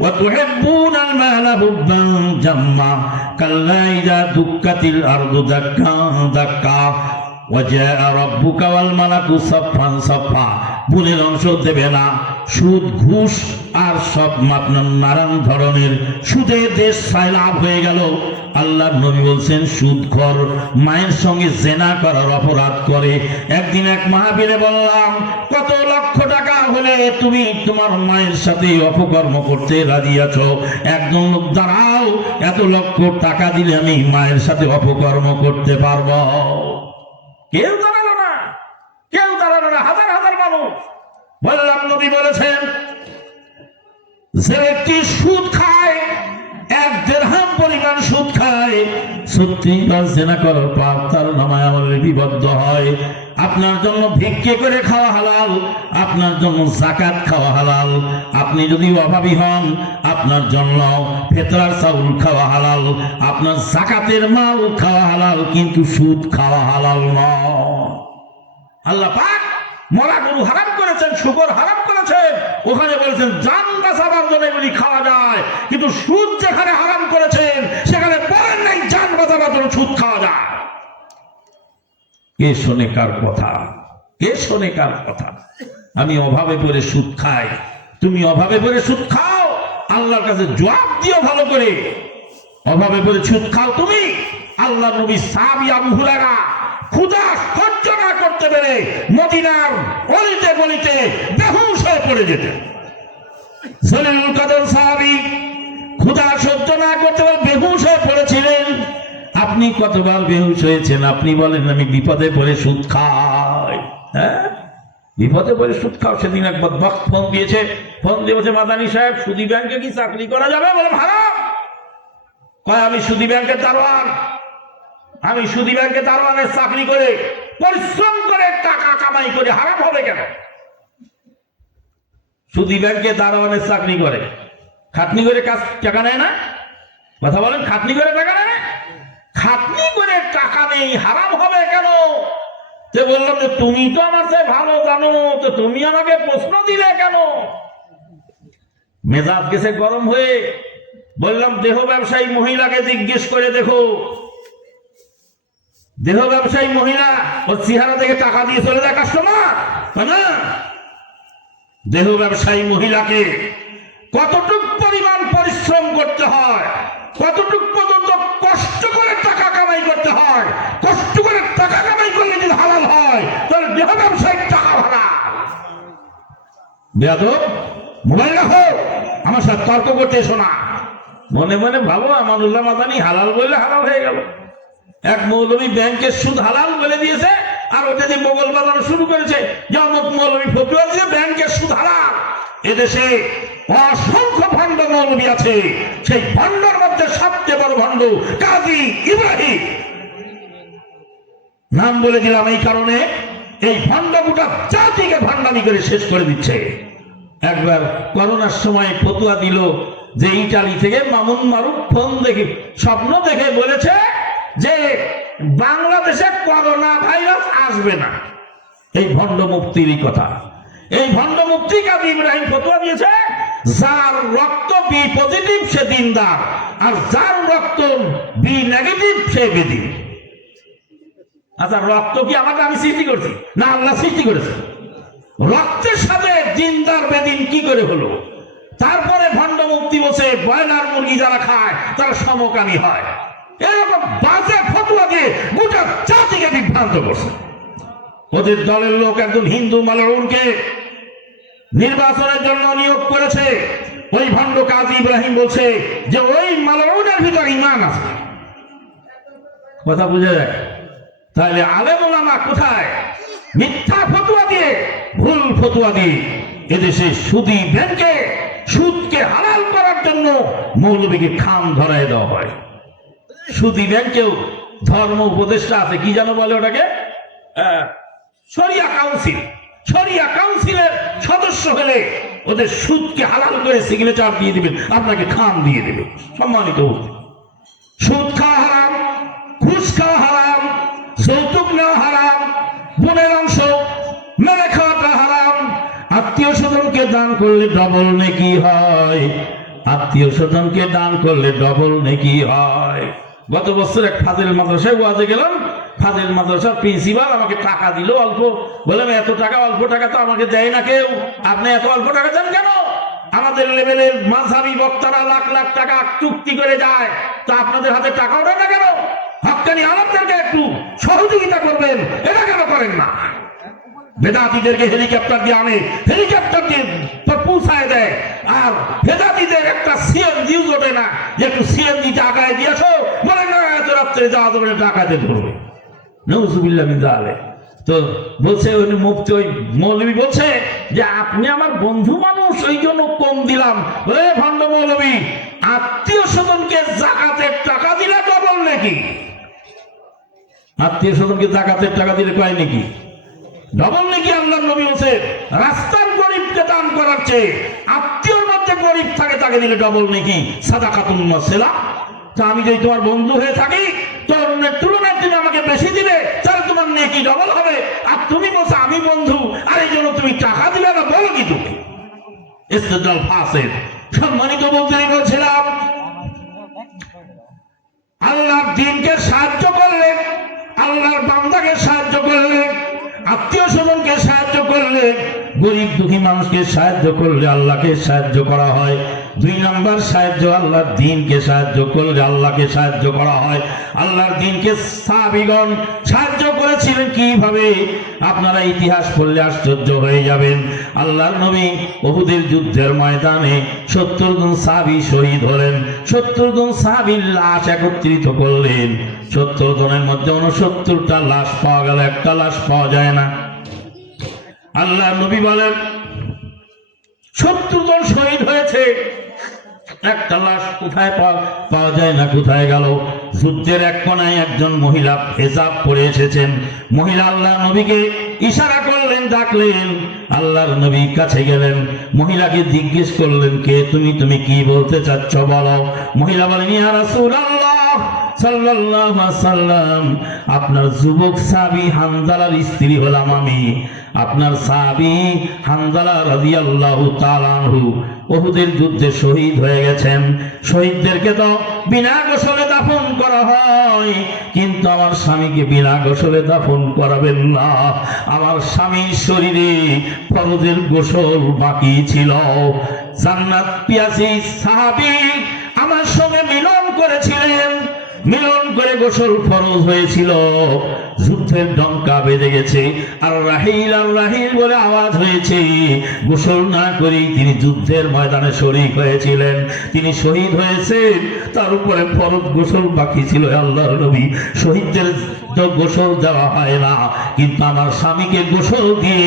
وتحبون المال حبا جما كلا إذا دكت الأرض دكا دكا وجاء ربك والملك صفا صفا। বোনের অংশ দেবে না, সুদ ঘুষ আর সব নানান ধরনের সুদের দেশ সাইলাভ হয়ে গেল। আল্লাহ নবী বলছেন সুদখোর মায়ের সঙ্গে জেনা করার অপরাধ করে। একদিন এক মাহফিলে বললাম, কত লক্ষ টাকা হলে তুমি তোমার মায়ের সাথে অপকর্ম করতে রাজি আছো? একজন লোক দাঁড়াও, এত লক্ষ টাকা দিলে আমি মায়ের সাথে অপকর্ম করতে পারবো? কেউ দাঁড়ালো না, কেউ দাঁড়ালো না, হাজার হাজার মানুষ। বললাম নবী বলেছেন যে ব্যক্তি সুদ খায়, 1 দিরহাম পরিমাণ সুদ খায়, 36 বার জেনা করার পাপ তার নামায় আমলে বিবদ্ধ হয়। আপনার জন্য ভিক্ষে করে খাওয়া হালাল, আপনার জন্য যাকাত খাওয়া হালাল। আপনি যদি অভাবী হন, আপনার জন্য ফিতরার চাউল খাওয়া হালাল, আপনার যাকাতের মাল খাওয়া হালাল, কিন্তু সুদ খাওয়া হালাল নয়। আল্লাহ পাক মরা গরু হারাম করেছেন, শুকর হারাম করেছেন, ওখানে বলেছেন জান বাঁচাবার জন্য এগুলি খাওয়া যায়। কিন্তু সুদ যেখানে হারাম করেছেন সেখানে বলেন নাই জান বাঁচাবার জন্য সুদ খাওয়া যায়। কে শোনে কার কথা? কে শোনে কার কথা? আমি অভাবে পড়ে সুদ খাই, তুমি অভাবে পড়ে সুদ খাও, আল্লাহর কাছে জবাব দিও ভালো করে। অভাবে পড়ে সুদ খাও তুমি। আল্লাহ নবী সাহাবী আবু হুরায়রা ক্ষুধা সহ্য না করতে পেরে মদিনার অলিতে গলিতে বেহুশ হয়ে পড়ে যেতেন। জলিলুল কদর সাহাবী ক্ষুধা সহ্য না করতে পেরে বেহুশ হয়ে পড়েছিলেন। আপনি কতবার বেহুশ হয়েছেন? আপনি বলেন আমি বিপদে পড়ে সুদ খাই। হ্যাঁ, বিপদে পড়ে সুদ খাও। সেদিন এক বদবক্ত ফোন দিয়েছে, ফোন দিয়ে বলছে মাদানী সাহেব সুদী ব্যাংকে কি চাকরি করা যাবে? বলে হারাম। কয় আমি সুদী ব্যাংকের দারোয়ান, আমি সুদী ব্যাংকে দারোয়ানের চাকরি করে পরিশ্রম করে টাকা কামাই করে হারাম হবে কেন? সুদী ব্যাংকে দারোয়ানের চাকরি করে খাটনি করে কাজ টাকা নেয় না? কথা বলেন, খাটনি করে টাকা নেয় না? খাটনি করে টাকা নেই, হারাম হবে কেন? তো বললাম যে তুমি তো আমার চেয়ে ভালো জানো, তো তুমি আমাকে প্রশ্ন দিলে কেন? মেজাজ গেছে গরম হয়ে। বললাম দেহ ব্যবসায়ী মহিলাকে জিজ্ঞেস করে দেখো। দেহ ব্যবসায়ী মহিলা ওর চেহারা থেকে টাকা দিয়ে চলে যায় কাস্টমার, না? দেহ ব্যবসায়ী মহিলাকে কতটুক পরিমাণ পরিশ্রম করতে হয়, কতটুক পর্যন্ত কষ্ট করে টাকা কামাই করতে হয়। কষ্ট করে টাকা কামাই করলে যদি হালাল হয় তাহলে দেহ ব্যবসায়ী টাকা হারাম। বেয়াদব, মোবাইল রাখো, আমার সাথে তর্ক করতে এসো না। মনে মনে ভাবো আমানুল্লাহ মাদানী হালাল বললে হালাল হয়ে গেল। এক মৌলবী ব্যাংকের সুদ হালাল বলে দিয়েছে, আর ওটা যে মোগল বাজানো শুরু করেছে যে অমুক মৌলবী ফতুয়া দিয়ে ব্যাংকের সুদ হালাল। এদেশে অসংখ্য ভণ্ড মৌলবী আছে, সেই ভণ্ডর মধ্যে সবচেয়ে বড় ভণ্ড কাজী ইব্রাহিম। নাম বলে দিলাম এই কারণে, এই ভণ্ড গোটা জাতিকে ভণ্ডামি করে শেষ করে দিচ্ছে। একবার করোনার সময় ফতুয়া দিল যে ইটালি থেকে মামুন মারুফ ফোন দেখে স্বপ্ন দেখে বলেছে যে বাংলাদেশে করোনা ভাইরাস আসবে না। এই ভণ্ড মুফতির কথা। এই ভণ্ড মুফতি কাজী ইব্রাহিম ফতোয়া দিয়েছে যার রক্ত বি পজিটিভ সে দিনদার, আর যার রক্ত বি নেগেটিভ সে বেদিন। আচ্ছা, রক্ত কি আমাকে আমি সৃষ্টি করছি না আল্লাহ সৃষ্টি করেছে? রক্তের সাথে দিনদার বেদিন কি করে হলো? তারপরে ভণ্ড মুফতি বসে ব্রয়লার মুরগি যারা খায় তারা সমকামী হয়। এরকম বাজে ফতোয়া দিয়ে গোটা জাতিকে বিভ্রান্ত করছে। ওদের দলের লোক একজন হিন্দু মালউনকে নির্বাচনের জন্য নিয়োগ করেছে। ওই ভণ্ড কাজী ইব্রাহিম বলছে যে ওই মালউনের ভিতর ঈমান আছে। কথা বুঝে যায়? তাহলে আলেম ওলামা কোথায়? মিথ্যা ফতোয়া দিয়ে, ভুল ফতোয়া দিয়ে এদেশে সুদী ব্যাংকে সুদকে হালাল করার জন্য মৌলবীকে খাম ধরায় দেওয়া হয়। সুদী ব্যাংকেও ধর্ম উপদেষ্টা আছে, কি যেন বলে ওটাকে, শরিয়া কাউন্সিল। শরিয়া কাউন্সিলের সদস্য হলে ওদের সুদকে হালাল করে সিগনেচার দিয়ে দিবেন, আপনাকে খাম দিয়ে দেবে। সম্মানিত, সুদ খাওয়া হারাম, ঘুষ খাওয়া হারাম, যৌতুক নেওয়া হারাম, বোনের অংশ মেরে খাওয়াটা হারাম। আত্মীয় স্বজনকে দান করলে ডবল নেকি হয়, আত্মীয় স্বজনকে দান করলে ডবল নেকি হয়। গত বছর এক ফাজিল মাদ্রাসায় ওয়াজে গেলাম, ফাজিল মাদ্রাসার প্রিন্সিপাল আমাকে টাকা দিল অল্প, বললাম এত টাকা, অল্প টাকা তো আমাকে দেয় না কেউ, আপনি এত অল্প টাকা দেন কেন? আমাদের লেভেলের মাঝহাবি বক্তারা লাখ লাখ টাকা চুক্তি করে যায়, তা আপনাদের হাতে টাকা ওঠে না কেন? হক্কানি আলেমদেরকে একটু সহযোগিতা করবেন, এটা কেন করেন না? বেদাতীদেরকে হেলিকপ্টার দিয়ে আনে, হেলিকপ্টার দিয়ে পৌঁছায় দেয়, আর বেদাতীদের একটা সিএনজি ওঠে না যে একটু সিএনজিতে আগায় দিয়ে আসো, বলে না এত রাত্রে যাওয়া যাবে না, ডাকাতে ধরবে। নাউযুবিল্লাহ মিন যালিক। তো বলছে ওই মুফতি, ওই মৌলবী বলছে যে আপনি আমার বন্ধু মানুষ, ওই জন্য কম দিলাম। ওরে ভণ্ড মৌলবী, আত্মীয় স্বজনকে যাকাতের টাকা দিলে ডবল নাকি? আত্মীয় স্বজনকে যাকাতের টাকা দিলে কয় নাকি? ডবল নাকি? আল্লাহর নবী বলছে রাস্তার গরিবকে দান করার চেয়ে আত্মীয়র মধ্যে গরিব থাকে তাকে দিলে ডবল নাকি। সাদাকাতুন নাসিলা। তা আমি যদি তোমার বন্ধু হয়ে থাকি, তোর তুলনায় তুমি আমাকে বেশি দিবে, তাহলে তোমার নেকি ডবল হবে। আর তুমি বলছো আমি বন্ধু, আর এই জন্য তুমি টাকা দিবে না, বলো কি তুমি? ইস্তেদলাল ফাসিদ। সম্মানিত বলতে বলছিলাম, আল্লাহর দ্বীনকে সাহায্য করলে, আল্লাহর বান্দাকে সাহায্য করলে, আত্মীয় স্বজনকে সাহায্য করলে, গরিব দুঃখী মানুষকে সাহায্য করলে আল্লাহকে সাহায্য করা হয়। 2 নম্বর সাহায্য, আল্লাহর দ্বীনকে সাহায্য করলে আল্লাহকে সাহায্য করা হয়। আল্লাহর দ্বীনকে সাহাবীগণ সাহায্য করেছিলেন কিভাবে? আপনারা ইতিহাস পড়লে আশ্চর্য হয়ে যাবেন। আল্লাহর নবী উহুদের যুদ্ধের ময়দানে 70 জন সাহাবী শহীদ হলেন। 70 জন সাহাবীর লাশ একত্রিত করলেন। 70 জনের মধ্যে 69টা লাশ পাওয়া গেল, একটা লাশ পাওয়া যায় না। আল্লাহ নবী বলেন 70 জন শহীদ হয়েছে, একটা লাশ কোথায় পাওয়া যায় না, কোথায় গেল? যুদ্ধের এক কোনায় একজন মহিলা হিজাব পরে এসেছেন। মহিলা আল্লাহ নবীকে ইশারা করলেন, ডাকলেন। আল্লাহর নবী কাছে গেলেন, মহিলাকে জিজ্ঞেস করলেন, কে তুমি, তুমি কি বলতে চাচ্ছ বলো। মহিলা বলেন, ইয়া রাসূলুল্লাহ সাল্লাল্লাহু আলাইহি ওয়াসাল্লাম, আপনার যুবক সাহাবী হানজালার স্ত্রী হলাম আমি। আপনার সাহাবী হানজালা রাদিয়াল্লাহু তাআলা আনহু উহুদের যুদ্ধে শহীদ হয়ে গেছেন। শহীদদেরকে তো বিনা গোসলে দাফন করা হয়, কিন্তু আমার স্বামীকে বিনা গোসলে দাফন করাবেন না। আমার স্বামীর শরীরে ফরজের গোসল বাকি ছিল। জান্নাত পিয়াসী সাহাবী আমার সঙ্গে মিলন করেছিলেন, মিলন করে গোসল ফরজ হয়েছিল। যুদ্ধের ডঙ্কা বেজে গেছে, আর রাহিল বলে আওয়াজ হয়েছে। গোসল না করেই তিনি যুদ্ধের ময়দানে শরীক হয়েছিলেন, তিনি শহীদ হয়েছেন। তার উপরে ফরজ গোসল বাকি ছিল। আল্লাহর নবী, শহীদদের তো গোসল দেওয়া হয় না, কিন্তু আমার স্বামীকে গোসল দিয়ে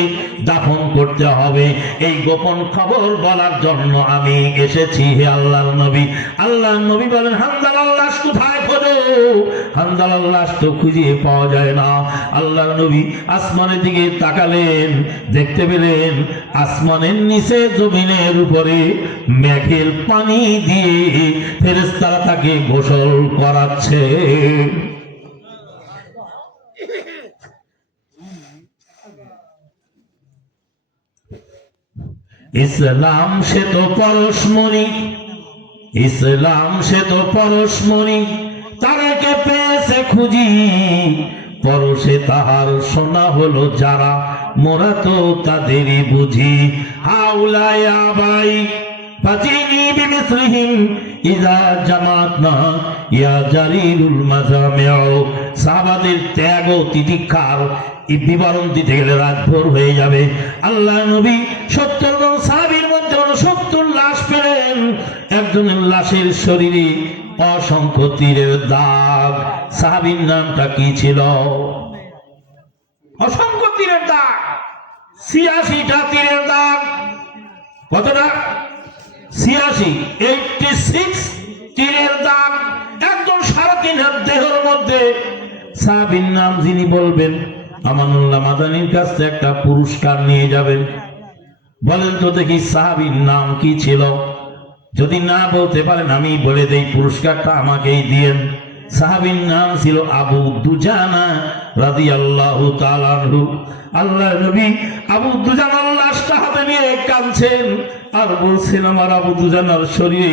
দাফন করতে হবে, এই গোপন খবর বলার জন্য আমি এসেছি, হে আল্লাহর নবী। আল্লাহর নবী বলেন, হানজালার লাশ কোথায় খোঁজো? হানজালার লাশ তো খুঁজে পাওয়া যায় না। আল্লাহর নবী আসমানের দিকে তাকালেন, দেখতে পেলেন আসমানের নিচে জমিনের উপরে মেঘের পানি দিয়ে ফেরেশতারা তাকে গোসল করাচ্ছে। ইসলাম সে তো পরশমণি, ইসলাম সে তো পরশমণি, তারাকে পেয়েছে খুঁজি, পরশে তাহার সোনা হলো যারা, মোরা তো তাদেরই বুঝি। হাউলাই আবাই ফাজিনি বিমিসলিহিম ইযা জামাতনা ইয়া জারিরুল মাজামিউ। সাহাবাদের ত্যাগ ও তিতিক্ষার বিবরণ দিতে গেলে রাতভর হয়ে যাবে। আল্লাহ নবী 70 জন সাহাবীর মধ্যে 69 লাশ পেলেন। একজনের লাশের শরীরে অসংখ্য তীরের দাগ। সাহাবীর নামটা কি ছিল? অসংখ্য তীরের দাগ, 86টা তীরের দাগ। কতটা? 86 তীরের দাগ একজন 3.5 হাত দেহের মধ্যে। সাহাবীর নাম যিনি বলবেন আমানুল্লাহ মাদানির কাছে একটা পুরস্কার নিয়ে যাবেন। বলেন তো দেখি সাহাবীর নাম কি ছিল? যদি না বলতে পারেন আমি বলে দেই, পুরস্কারটা আমাকেই দিয়েন। সাহাবীর নাম ছিল আবু দুজানা রাদিয়াল্লাহু তাআলা আনহু। আল্লাহর নবী আবু দুজানার লাশটা হাতে নিয়ে কাঁদছেন আর বলছেন, আমার আবু দুজানার শরীরে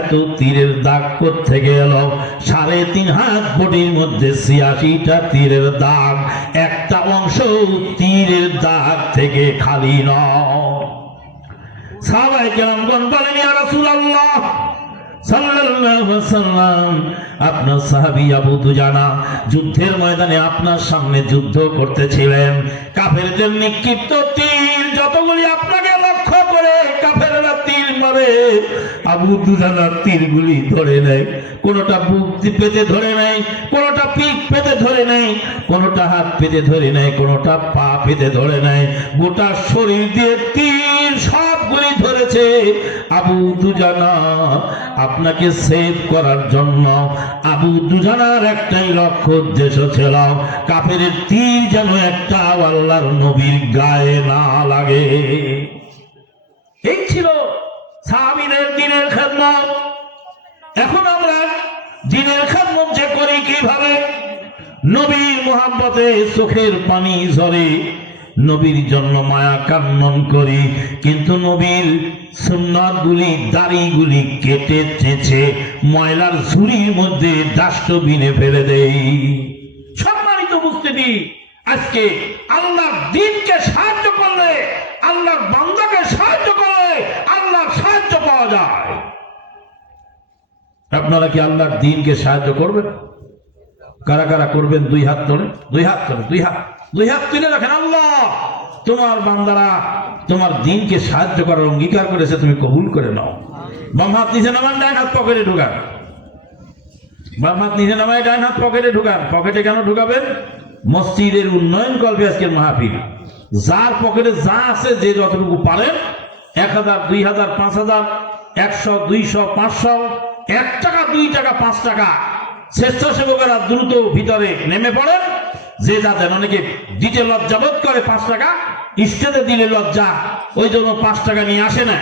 এত তীরের দাগ কোত্থেকে এলো? 3.5 হাত বডির মধ্যে 86টা তীরের দাগ, একটা অংশ তীরের দাগ থেকে খালি নয়। সাহাবায়ে কেরামগণ বলেন, ইয়া রাসূলুল্লাহ সাল্লাল্লাহু আলাইহি ওয়াসাল্লাম, আপনার সাহাবী আবু দুজানা যুদ্ধের ময়দানে আপনার সামনে যুদ্ধ করতেছিলেন। কাফেরদের নিক্ষিপ্ত তীর যতগুলি আপনাকে লক্ষ্য করে কাফেররা তীর মারে, আবু দুজানার তীরগুলি ধরে নেয়। কোনটা বুক পেতে ধরে নেয়, কোনটা পিঠ পেতে ধরে নেয়, কোনটা হাত পেতে ধরে নেয়, কোনটা পা পেতে ধরে নেয়। গোটা শরীর দিয়ে তীর সবগুলি ধরেছে। আবু দুজানা আপনাকে সেভ করার জন্য আবু দুজানার একটাই লক্ষ্য উদ্দেশ্য ছিল, কাফেরের তীর যেন একটা আল্লাহর নবীর গায়ে না লাগে। এই ছিল সাহাবীদের দ্বীনের খেদমত। এখন আমরা দ্বীনের খেদমত যে করি কিভাবে? নবীর মুহাব্বতে চোখের পানি ঝরে, নবীর জন্য মায়া কান্নন করি, কিন্তু নবীর সুন্নাতগুলি দাড়িগুলি কেটে চেঁচে ময়লার ঝুড়ির মধ্যে ডাস্টবিনে ফেলে দেই। সম্মানিত উপস্থিতি, আজকে আল্লাহর দ্বীনকে সাহায্য করলে, আল্লাহর বান্দাকে সাহায্য করলে আল্লাহর সাহায্য পাওয়া যায়। আপনারা কি আল্লাহর দ্বীনকে সাহায্য করবেন? কারা কারা করবেন? 2 হাত ধরে, 2 হাত করে, 2 হাত তুলে রাখেন। আল্লাহ তোমার বান্দারা তোমার দ্বীনকে সাহায্য করার অঙ্গীকার করেছে, তুমি কবুল করে নাও। বাম হাত নিচে নামান, ডান হাত পকেটে ঢুকান। বাম হাত নিচে নামায় ডান হাত পকেটে ঢুকান। পকেটে কেন ঢুকাবেন? মসজিদের উন্নয়ন করবে আজকের মাহফিল। যার পকেটে যা আছে, যে যতটুকু পারেন, 1000, 2000, 5000, 100, 200, 500, 1 টাকা, 2 টাকা, 5 টাকা, স্বেচ্ছাসেবকেরা দ্রুত ভিতরে নেমে পড়েন। যে যা দেন, অনেকে দিতে লজ্জাবোধ করে 5 টাকা, স্টেজে দিলে লজ্জা, ওই জন্য 5 টাকা নিয়ে আসে না।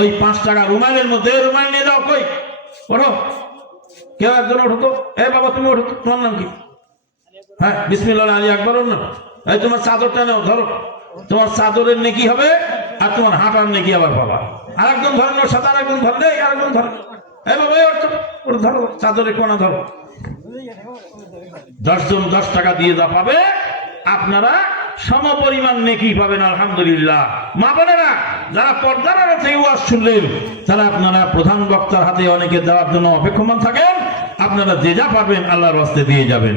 ওই 5 টাকা রুমালের মধ্যে, রুমাল নিয়ে যাও। কই ওঠো, কেউ একজন ওঠো তো। বাবা তুমি ওঠো, তোমার নাম কি? হ্যাঁ, বিসমিল্লাহ আলী আকবর। এই তোমার চাদরটা নাও, ধরো। তোমার চাদরের নেকি হবে আর তোমার হাঁটার নেকি আবার পাবা। আরেকজন ধরেন, ওর সাথে আরেকজন ধরেন, আরেকজন ধরেন। বাবা ওর ধরো, চাদরের কোনা ধরো। 10 জন 10 টাকা দিয়ে যা পাবে, আপনারা সমপরিমাণ নেকি পাবেন। আলহামদুলিল্লাহ। মা বোনেরা যারা পর্দার আড়াল থেকে ওয়াজ শুনলেন, তারা আপনারা প্রধান বক্তার হাতে অনেকে দেওয়ার জন্য অপেক্ষমান থাকেন। আপনারা যে যা পাবেন আল্লাহর রাস্তায় দিয়ে যাবেন।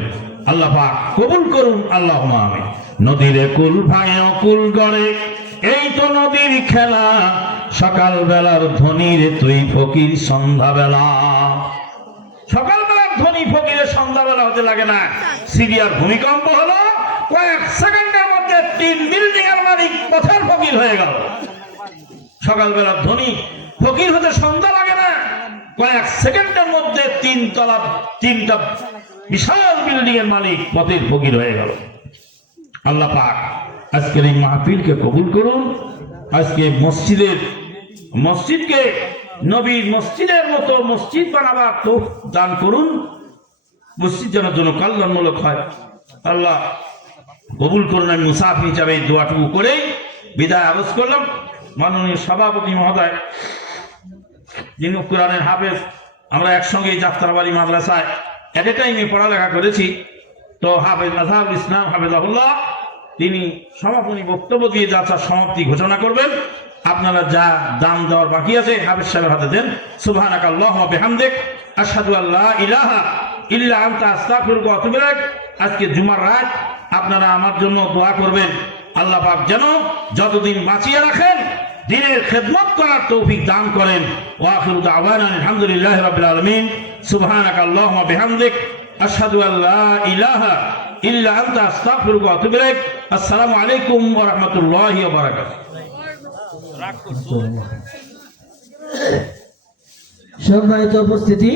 আল্লাহ পাক কবুল করুন, আল্লাহুম্মা আমিন। নদীরে কুল ভাঙে কুল গড়ে, এই তো নদীর খেলা। সকাল বেলার ধ্বনি রে তুই ফকির সন্ধ্যাবেলা। সকালবেলার ধ্বনি ফকিরের সন্ধ্যাবেলা হতে লাগে না। সিরিয়ার ভূমিকম্প হলো, কয়েক সেকেন্ডের মধ্যে 3 বিল্ডিং এর মালিক পথের ফকির হয়ে গেল। সকালবেলার ধ্বনি ফকির হতে সন্ধ্যা লাগে না, কয়েক সেকেন্ডের মধ্যে 3টা বিশাল বিল্ডিং এর মালিক পথের ফকির হয়ে গেল। আল্লাহ পাক আজকের এই মাহফিলকে কবুল করুন। আজকে মসজিদকে নবীর মসজিদের মতো মসজিদ বানাবার তো দান করুন। মসজিদ যেন জন্য কল্যাণমূলক হয়। আল্লাহ কবুল করুন। আমি মুসাফির হিসাবে এই দোয়াটুকু করেই বিদায় আরজ করলাম। মাননীয় সভাপতি মহোদয়, যিনি কোরআনের হাফেজ, আমরা একসঙ্গে যাত্রাবাড়ি মাদ্রাসায় এট এ টাইমে পড়ালেখা করেছি। তো হাফেজ আজহারুল ইসলাম হাফেজাহুল্লাহ, তিনি সমাপনী বক্তব্য দিয়ে যাত্রার সমাপ্তি ঘোষণা করবেন। আপনারা যা দান দেওয়ার বাকি আছে হাফেজ সাহেবের হাতে দেন। সুবহানাকা আল্লাহুম্মা বিহামদিক, আশহাদু আল্লা ইলাহা ইল্লা আনতা আস্তাগফিরুকা ওয়া আতুবু ইলাইক। আজকে জুমার রাত, আপনারা আমার জন্য দোয়া করবেন। আল্লাহ পাক যেন যতদিন বাঁচিয়ে রাখেন, দ্বীনের খেদমত করার তৌফিক দান করেন। ওয়া আখিরু দাওয়ানা আলহামদুলিল্লাহি রাব্বিল আলামিন। সুবহানাকা আল্লাহুম্মা বিহামদিক, আশহাদু আল্লা ইলাহা ইল্লা আনতা আস্তাগফিরুকা ওয়া আতুবু ইলাইক। আসসালামু আলাইকুম ওয়া রাহমাতুল্লাহি ওয়া বারাকাতুহু। সম্মানিত উপস্থিতি,